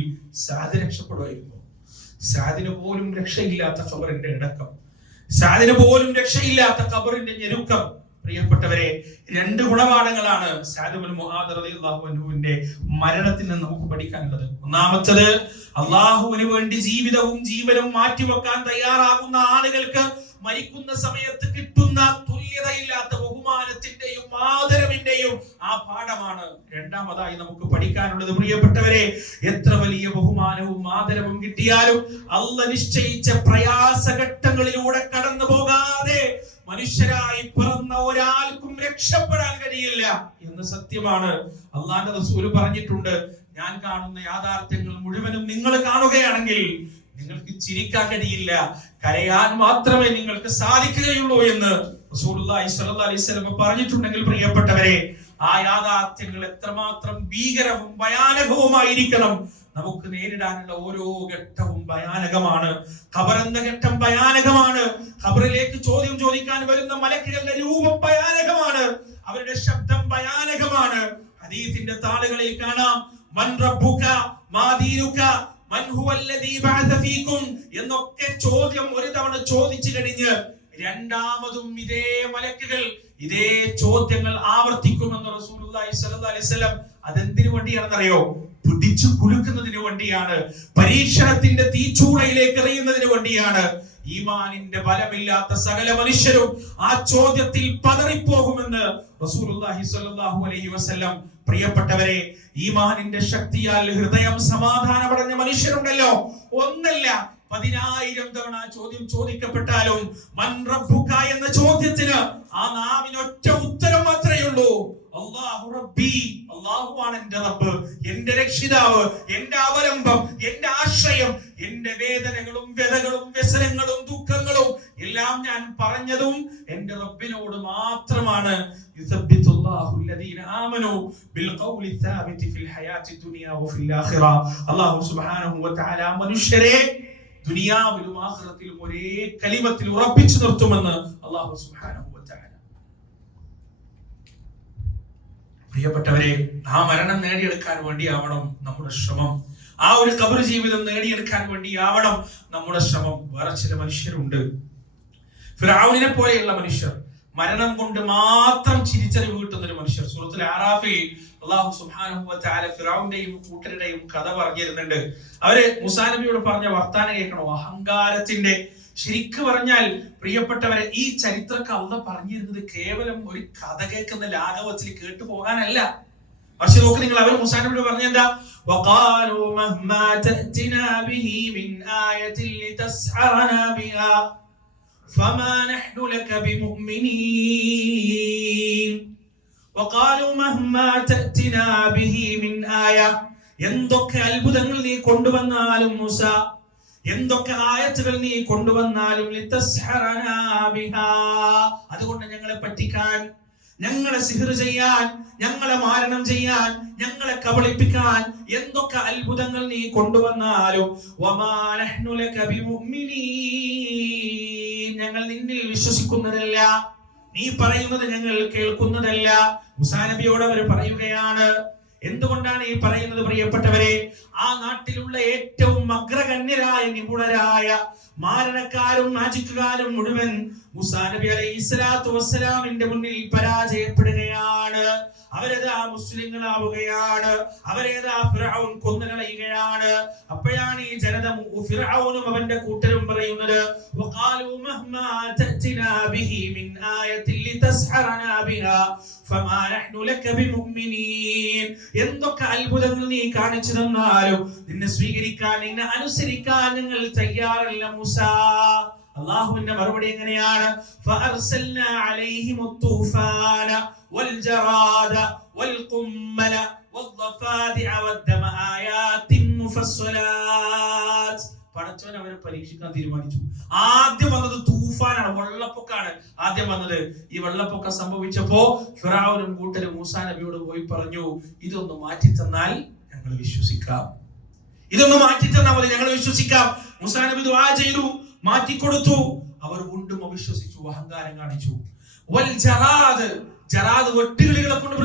സഅദ് രക്ഷപ്പെടുമായിരുന്നു. സഅദിന് പോലും രക്ഷയില്ലാത്ത ഖബറിന്റെ ഇടക്കം, സഅദിന് പോലും രക്ഷയില്ലാത്ത ഖബറിന്റെ ഞെരുക്കം. പ്രിയപ്പെട്ടവരെ, 2 ഗുണപാഠങ്ങളാണ് സഅദ് ഇബ്നു മുആദ് റളിയല്ലാഹു അൻഹുവിന്റെ മരണത്തിൽ നിന്ന് നമുക്ക് പഠിക്കാനുള്ളത്. ഒന്നാമത്തേത്, അല്ലാഹുവിന് വേണ്ടി ജീവിതവും ജീവനും മാറ്റിവെക്കാൻ തയ്യാറാകുന്ന ആളുകൾക്ക് മരിക്കുന്ന സമയത്ത് കിട്ടുന്ന തുല്യതയില്ലാത്ത ബഹുമാനത്തിന്റെയും ആദരവിന്റെയും ആ പാഠമാണ്. രണ്ടാമതായി നമുക്ക് പഠിക്കാനുള്ളത്, പ്രിയപ്പെട്ടവരെ, എത്ര വലിയ ബഹുമാനവും ആദരവും കിട്ടിയാലും അല്ലാഹ് നിശ്ചയിച്ച പ്രയാസഘട്ടങ്ങളിലൂടെ കടന്നു പോകാതെ മനുഷ്യരായി പിറന്ന ഒരാൾക്കും രക്ഷപ്പെടാൻ കഴിയില്ല എന്ന സത്യമാണ്. അല്ലാഹുവിന്റെ റസൂൽ പറഞ്ഞിട്ടുണ്ട്, ഞാൻ കാണുന്ന യാഥാർത്ഥ്യങ്ങൾ മുഴുവനും നിങ്ങൾ കാണുകയാണെങ്കിൽ നിങ്ങൾക്ക് ചിരിക്കാൻ കഴിയില്ല, കരയാൻ മാത്രമേ നിങ്ങൾക്ക് സാധിക്കുകയുള്ളൂ എന്ന് റസൂലുള്ളാഹി സ്വല്ലല്ലാഹു അലൈഹി വസല്ലം പറഞ്ഞിട്ടുണ്ടെങ്കിൽ പ്രിയപ്പെട്ടവരെ, ആ യാഥാർത്ഥ്യങ്ങൾ എത്രമാത്രം ഭീകരവും ഭയാനകവുമായിരിക്കണം. നമുക്ക് നേരിടാനുള്ള ഓരോ ഘട്ടവും ഭയാനകമാണ്. ഖബർ എന്ന ഘട്ടം ഭയാനകമാണ്. ഖബറിലേക്ക് ചോദ്യം ചോദിക്കാൻ വരുന്ന മലക്കുകളുടെ രൂപം ഭയാനകമാണ്. അവരുടെ ശബ്ദം ഭയാനകമാണ്. ഹദീസിന്റെ താളുകളിൽ കാണാം മൻ റബ്ബുക മാ ദീനുക മൻ ഹുവല്ലദീ ബഅസ ഫീകും എന്നൊക്കെ ചോദ്യം ഒരു തവണ ചോദിച്ചു കഴിഞ്ഞ് രണ്ടാമതും ഇതേ മലക്കുകൾ ഇതേ ചോദ്യങ്ങൾ ആവർത്തിക്കുമെന്ന് റസൂലുള്ളാഹി സ്വല്ലല്ലാഹി അലൈഹി വസല്ലം. അതെന്തിനു വേണ്ടിയാണെന്നറിയോ? പിടിച്ചു കുലുക്കുന്നതിന് വേണ്ടിയാണ്, പരീക്ഷണത്തിന്റെ തീച്ചൂളയിലേക്ക് എറിയുന്നതിന് വേണ്ടിയാണ്. ഈമാനിന്റെ ബലമില്ലാത്ത സകല മനുഷ്യരും ആ ചോദ്യത്തിൽ പതറിപ്പോകുമെന്ന് റസൂലുള്ളാഹി സ്വല്ലല്ലാഹു അലൈഹി വസല്ലം. പ്രിയപ്പെട്ടവരെ, ഈമാനിന്റെ ശക്തിയാൽ ഹൃദയം സമാധാനമടഞ്ഞ മനുഷ്യരുണ്ടല്ലോ, ഒന്നല്ല 10,000 തവണ ചോദ്യം ചോദിക്കപ്പെട്ടാലും മൻ റബ്ബുക എന്ന ചോദ്യത്തിന് ആ നാവിന് ഒറ്റ ഉത്തരം മാത്രമേ ഉള്ളൂ, അല്ലാഹു റബ്ബി, അല്ലാഹുവാണ് എന്റെ റബ്ബ്, എന്റെ രക്ഷിതാവ്, എന്റെ അവലംബം, എന്റെ ആശ്രയം. എന്റെ വേദനകളും വ്യതകളും വ്യസനങ്ങളും ദുഃഖങ്ങളും എല്ലാം ഞാൻ പറഞ്ഞതും എന്റെ റബ്ബിനോട് മാത്രമാണ്. അല്ലാഹു സുബ്ഹാനഹു വ തആല മനുഷ്യരെ ദുനിയാവിലും ആഖിറത്തിലും ഒരേ കലിമത്തിൽ ഉറപ്പിച്ചു നിർത്തുമെന്ന് അല്ലാഹു സുബ്ഹാനഹു വ തആല. പ്രിയപ്പെട്ടവരെ, ആ മരണം നേടിയെടുക്കാൻ വേണ്ടിയാവണം നമ്മുടെ ശ്രമം. ആ ഒരു ഖബർ ജീവിതം നേടിയെടുക്കാൻ വേണ്ടിയാവണം നമ്മുടെ ശ്രമം. വേറെ ചില മനുഷ്യരുണ്ട്, ഫിർഔനിനെ പോലെയുള്ള മനുഷ്യർ, മരണം കൊണ്ട് മാത്രം ചിരിച്ചറിവ് കിട്ടുന്ന ഒരു മനുഷ്യർ. സൂറത്തുൽ ആറാഫിൽ അല്ലാഹു സുബ്ഹാനഹു വ തആല ഫിർഔന്റെയും കൂട്ടരുടെയും കഥ പറഞ്ഞിരുന്നുണ്ട്. അവര് മൂസാ നബിയോട് പറഞ്ഞ വർത്താനം കേൾക്കണോ? അഹങ്കാരത്തിന്റെ, ശരിക്ക് പറഞ്ഞാൽ പ്രിയപ്പെട്ടവരെ, ഈ ചരിത്രമൊക്കെ അള്ളാഹ് പറഞ്ഞിരുന്നത് കേവലം ഒരു കഥ കേൾക്കുന്ന ലാഘവത്തിൽ കേട്ടു പോകാനല്ല. പക്ഷെ നോക്ക് നിങ്ങൾ, അവർ മൂസാ നബിയോട് പറഞ്ഞെന്താ? വഖാലു മഹ്മാ തഅതിനാ ബിഹി മിൻ ആയതിൻ ലിതസ്ഹറനാ ബിഹാ ഫമാ നഹ്നു ലക ബിമുഅ്മിനീൻ. വഖാലു മഹ്മാ തഅതിനാ ബിഹി മിൻ ആയ, എന്തൊക്കെ അത്ഭുതങ്ങൾ നീ കൊണ്ടുവന്നാലും മൂസ, എന്തൊക്കെ ആയത്തുകൾ നീ കൊണ്ടുവന്നാലും ലിതസ്ഹറനാ ബിഹാ, അതുകൊണ്ട് ഞങ്ങളെ പറ്റിക്കാൻ, ഞങ്ങളെ സിഹ്ർ ചെയ്യാൻ, ഞങ്ങളെ മാരണം ചെയ്യാൻ, ഞങ്ങളെ കബളിപ്പിക്കാൻ എന്തൊക്കെ അത്ഭുതങ്ങൾ നീ കൊണ്ടുവന്നാലും വമാ നഹ്നു ലക ബിമുഅ്മിനീൻ, ഞങ്ങൾ നിന്നിൽ വിശ്വസിക്കുന്നതല്ല, നീ പറയുന്നത് ഞങ്ങൾ കേൾക്കുന്നതല്ല. മൂസാ നബിയോട് അവർ പറയുകയാണ്. എന്തുകൊണ്ടാണ് ഈ പറയുന്നത് പ്രിയപ്പെട്ടവരെ? ആ നാട്ടിലുള്ള ഏറ്റവും അഗ്രഗണ്യരായ നിപുണരായ മാരണക്കാരും മാജിക്കുകാരും മുഴുവൻ മൂസാ നബി അലൈഹിസ്സലാത്തു വസ്സലാമിന്റെ മുന്നിൽ പരാജയപ്പെടുകയാണ്. അവരേതാ മുസ്ലിങ്ങളാവുകയാണ്, അവരേതാ ഫിർഔൻ കൊന്നുകളയുകയാണ്. അപ്പോഴാണ് ഈ ജനത, ഫിർഔനും അവന്റെ കൂട്ടരും പറയുന്നത്, വഖാലു മഹ്മാ തഅതിനാ ബിഹി മിൻ ആയതിൻ ലിതസ്ഹറനാ ബിഹാ ഫമാ നഹ്നു ലക ബിമുഅ്മിനീൻ, എന്തൊക്കെ അത്ഭുതങ്ങൾ നീ കാണിച്ചു തന്നാലും നിന്നെ സ്വീകരിക്കാൻ, നിന്നെ അനുസരിക്കാൻ ഞങ്ങൾ തയ്യാറല്ല മൂസാ. അല്ലാഹുവിന്റെ മറുപടി എങ്ങനെയാണ്? ഫഅർസൽനാ അലൈഹിമുത് തൂഫാന വൽജറാദ വൽഖുമ്മല വദ്ദഫാദിഅ വദ്ദമ ആയാതിൻ മുഫസ്സലാത്ത്. പടച്ചവൻ അവരെ പരീക്ഷിക്കാൻ തീരുമാനിച്ചു. ആദ്യം വന്നത് തൂഫാനാണ്, വെള്ളപ്പൊക്കാണ് ആദ്യം വന്നത്. ഈ വെള്ളപ്പൊക്കം സംഭവിച്ചപ്പോ ഫിർഔനും കൂട്ടരും മൂസാ നബിയോട് പോയി പറഞ്ഞു, ഇതൊന്ന് മാറ്റി തന്നാൽ ഞങ്ങൾ വിശ്വസിക്കാം, ഇതൊന്ന് മാറ്റി തന്നാൽ മതി, ഞങ്ങൾ വിശ്വസിക്കാം. മൂസാ നബി ദുആ ചെയ്തു, മാറ്റിക്കൊടുത്തു. അവർ വീണ്ടും അവിശ്വസിച്ചു, അഹങ്കാരം കാണിച്ചു. വൽ ജറാദ്, ജറാദ് വെട്ടുകിളികളെ കൊണ്ട്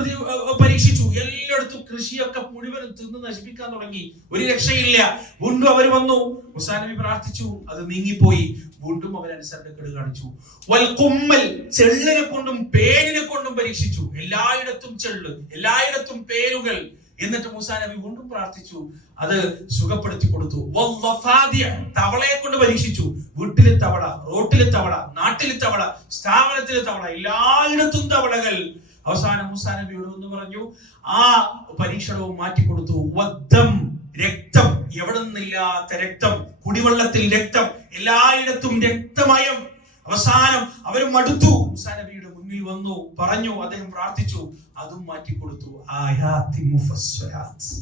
പരീക്ഷിച്ചു. എല്ലായിടത്തും കൃഷിയൊക്കെ മുഴുവനും തിന്ന് നശിപ്പിക്കാൻ തുടങ്ങി, ഒരു രക്ഷയില്ല. വീണ്ടും അവർ വന്നു, മൂസാ നബി പ്രാർത്ഥിച്ചു, അത് നീങ്ങിപ്പോയി. വീണ്ടും അവർ അനുസരണക്കേട് കാണിച്ചു. വൽ ഖുമ്മൽ, ചെള്ളിനെ കൊണ്ടും പേരിനെ കൊണ്ടും പരീക്ഷിച്ചു. എല്ലായിടത്തും ചെള്ള്, എല്ലായിടത്തും പേരുകൾ. എന്നിട്ട് മൂസാ നബി വീണ്ടും പ്രാർത്ഥിച്ചു, അത് സുഖപ്പെടുത്തി കൊടുത്തു. തവളയെ കൊണ്ട് പരീക്ഷിച്ചു. വീട്ടിലെ തവള, റോട്ടിലെ തവള, നാട്ടിലെ തവള, സ്ഥാപനത്തിലെ തവള, എല്ലായിടത്തും തവളകൾ. അവസാനം മൂസാ നബിയോട് ഒന്ന് പറഞ്ഞു, ആ പരീക്ഷണവും മാറ്റിക്കൊടുത്തു. വദ്ദം, രക്തം, എവിടെ നിന്നില്ലാത്ത രക്തം, കുടിവെള്ളത്തിൽ രക്തം, എല്ലായിടത്തും രക്തമയം. അവസാനം അവർ മടുത്തു. മൂസാ നബിയുടെ മുന്നിൽ വന്നു, പറഞ്ഞു, അദ്ദേഹം പ്രാർത്ഥിച്ചു, അതും മാറ്റിക്കൊടുത്തു. ആയാതിൻ മുഫസ്സലാത്ത്,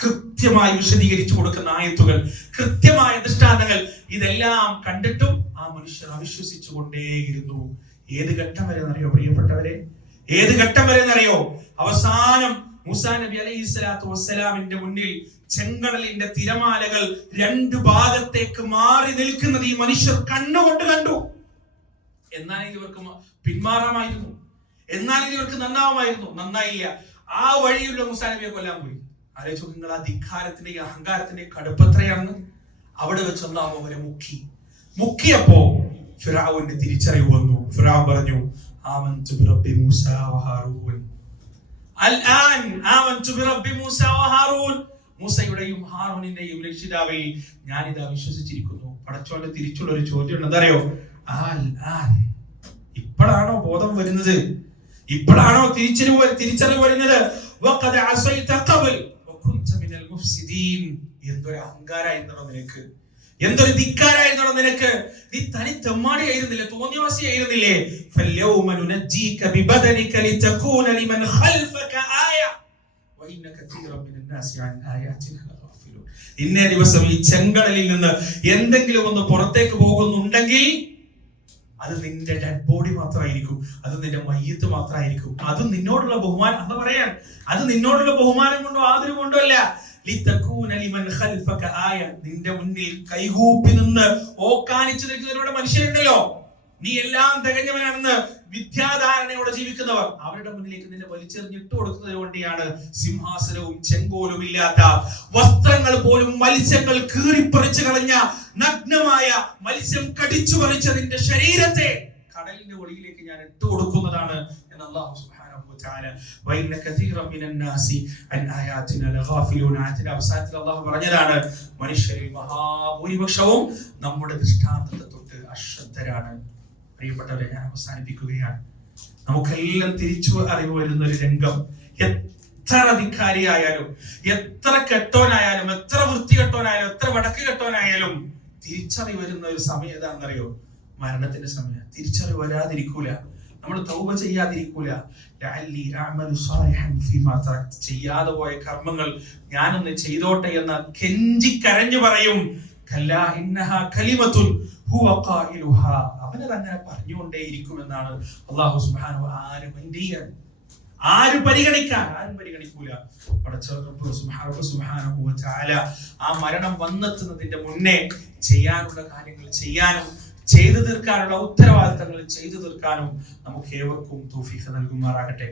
കൃത്യമായി വിശദീകരിച്ചു കൊടുക്കുന്ന ആയത്തുകൾ, കൃത്യമായ ദൃഷ്ടാന്തങ്ങൾ. ഇതെല്ലാം കണ്ടിട്ടും ആ മനുഷ്യർ അവിശ്വസിച്ചു കൊണ്ടേയിരുന്നു. ഏത് ഘട്ടം വരെ എന്നറിയോ പ്രിയപ്പെട്ടവരെ? ഏത് ഘട്ടം വരെ എന്നറിയോ? അവസാനം മൂസാ നബി അലൈഹിസ്സലാത്തു വസ്സലാമിന്റെ മുന്നിൽ ചെങ്കടലിന്റെ തിരമാലകൾ രണ്ട് ഭാഗത്തേക്ക് മാറി നിൽക്കുന്നത് ഈ മനുഷ്യർ കണ്ണുകൊണ്ട് കണ്ടു. എന്നാൽ ഇവർക്ക് പിന്മാറാമായിരുന്നു, എന്നാലും ഇവർക്ക് നന്നാവുമായിരുന്നു. നന്നായില്ല. ആ വഴിയുള്ള മൂസാ നബിയെ കൊല്ലാൻ പോയി. ആലോചിച്ചു നിങ്ങൾ ആ ധിക്കാരത്തിന്റെ അഹങ്കാരത്തിന്റെ കടുപ്പത്രയാണെന്ന്. അവിടെ വെച്ച് അല്ലാഹു അവരെ മുക്കിയപ്പോ ഫിറഔന്റെ തിരിച്ചറിവ് വന്നു. ഫിറഔൻ പറഞ്ഞു ആമൻതു ബിറബ്ബി മൂസാ വഹാറൂൻ. അൽആൻ ആമൻതു ബിറബ്ബി മൂസാ വഹാറൂൻ. മൂസയുടെയും ഹാറൂനിന്റെയും രക്ഷിതാവിൽ ഞാനിതാ വിശ്വസിച്ചിരിക്കുന്നു. പടച്ചോന്റെ തിരിച്ചുള്ള ഒരു ചോദ്യം എന്തറിയോ? ഇപ്പോഴാണോ ബോധം വരുന്നത്? ഇപ്പോഴാണോ തിരിച്ചറിവ് വരുന്നത്? എന്തൊരു അഹങ്കാരായിരുന്നോ നിനക്ക്, എന്തൊരു ധിക്കാരായിരുന്നോ നിനക്ക്. നീ തനി തെമ്മാടിയായിരുന്നില്ലേ, തോന്നിയവാസിയായിരുന്നില്ലേ? ഇന്നേ ദിവസം ഈ ചെങ്കടലിൽ നിന്ന് എന്തെങ്കിലും ഒന്ന് പുറത്തേക്ക് പോകുന്നുണ്ടെങ്കിൽ അത് നിന്റെ ഡെഡ് ബോഡി മാത്രമായിരിക്കും, അത് നിന്റെ മയ്യത്ത് മാത്രമായിരിക്കും. അത് നിന്നോടുള്ള ബഹുമാനം എന്ന് പറയാൻ, അത് നിന്നോടുള്ള ബഹുമാനം കൊണ്ടോ ആദരവ് കൊണ്ടോ അല്ല. നിന്റെ മുന്നിൽ കൈകൂപ്പി നിന്ന് ഓക്കാനിച്ചു നിൽക്കുന്നവരുടെ മനുഷ്യരുണ്ടല്ലോ, നീ എല്ലാം തികഞ്ഞവനാണെന്ന് വിദ്യാധാരണയോടെ ജീവിക്കുന്നവർ, അവരുടെ മുന്നിലേക്ക് നിന്നെ വലിച്ചെറിഞ്ഞിട്ട് കൊടുക്കുന്നതിന് വേണ്ടിയാണ് സിംഹാസനവും ചെങ്കോലും ഇല്ലാത്ത, വസ്ത്രങ്ങൾ പോലും മത്സ്യങ്ങൾ കീറിപ്പറിച്ചു കളഞ്ഞ നഗ്നമായ മത്സ്യം കടിച്ചു പറിച്ച നിന്റെ ശരീരത്തെ കടലിന്റെ ഒളിയിലേക്ക് ഞാൻ ഇട്ട് കൊടുക്കുന്നതാണ് എന്ന് അല്ലാഹു സുബ്ഹാനഹു വ തആല വഇന്ന കസീറൻ മിനൻ നാസി അൻ ആയാതിന ലഗാഫിലൂൻ. ആയത്തിന്റെ അവസാനത്തിൽ അല്ലാഹു പറഞ്ഞതാണ് മനുഷ്യരിൽ മഹാഭൂരിപക്ഷവും നമ്മുടെ ദൃഷ്ടാന്തത്തെ തൊട്ട് അശ്രദ്ധരാണ്. പ്രിയപ്പെട്ടവരെ, ഞാൻ അവസാനിപ്പിക്കുകയാണ്. നമുക്കെല്ലാം തിരിച്ചു അറിവ് വരുന്ന ഒരു രംഗം. എത്ര ധിക്കാരിയായാലും, എത്ര കെട്ടോനായാലും, എത്ര വൃത്തികെട്ടോനായാലും, എത്ര വടക്ക് കെട്ടോനായാലും തിരിച്ചറിവ് വരുന്ന ഒരു സമയം ഏതാണെന്നറിയോ? മരണത്തിന്റെ സമയം. തിരിച്ചറിവ് വരാതിരിക്കൂല, നമ്മൾ തൗബ ചെയ്യാതിരിക്കൂല. ചെയ്യാതെ പോയ കർമ്മങ്ങൾ ഞാനൊന്ന് ചെയ്തോട്ടെ എന്ന് കെഞ്ചി കരഞ്ഞു പറയും. അവനത് അങ്ങനെ പറഞ്ഞുകൊണ്ടേയിരിക്കുമെന്നാണ് അല്ലാഹു സുബ്ഹാനഹു. ആരും പരിഗണിക്കൂല. സുബ്ഹാനഹു വ തആല ആ മരണം വന്നെത്തുന്നതിന്റെ മുന്നേ ചെയ്യാനുള്ള കാര്യങ്ങൾ ചെയ്യാനും ചെയ്തു തീർക്കാനുള്ള ഉത്തരവാദിത്തങ്ങൾ ചെയ്തു തീർക്കാനും നമുക്ക് ഏവർക്കും തൗഫീഖ് നൽകുമാറാകട്ടെ.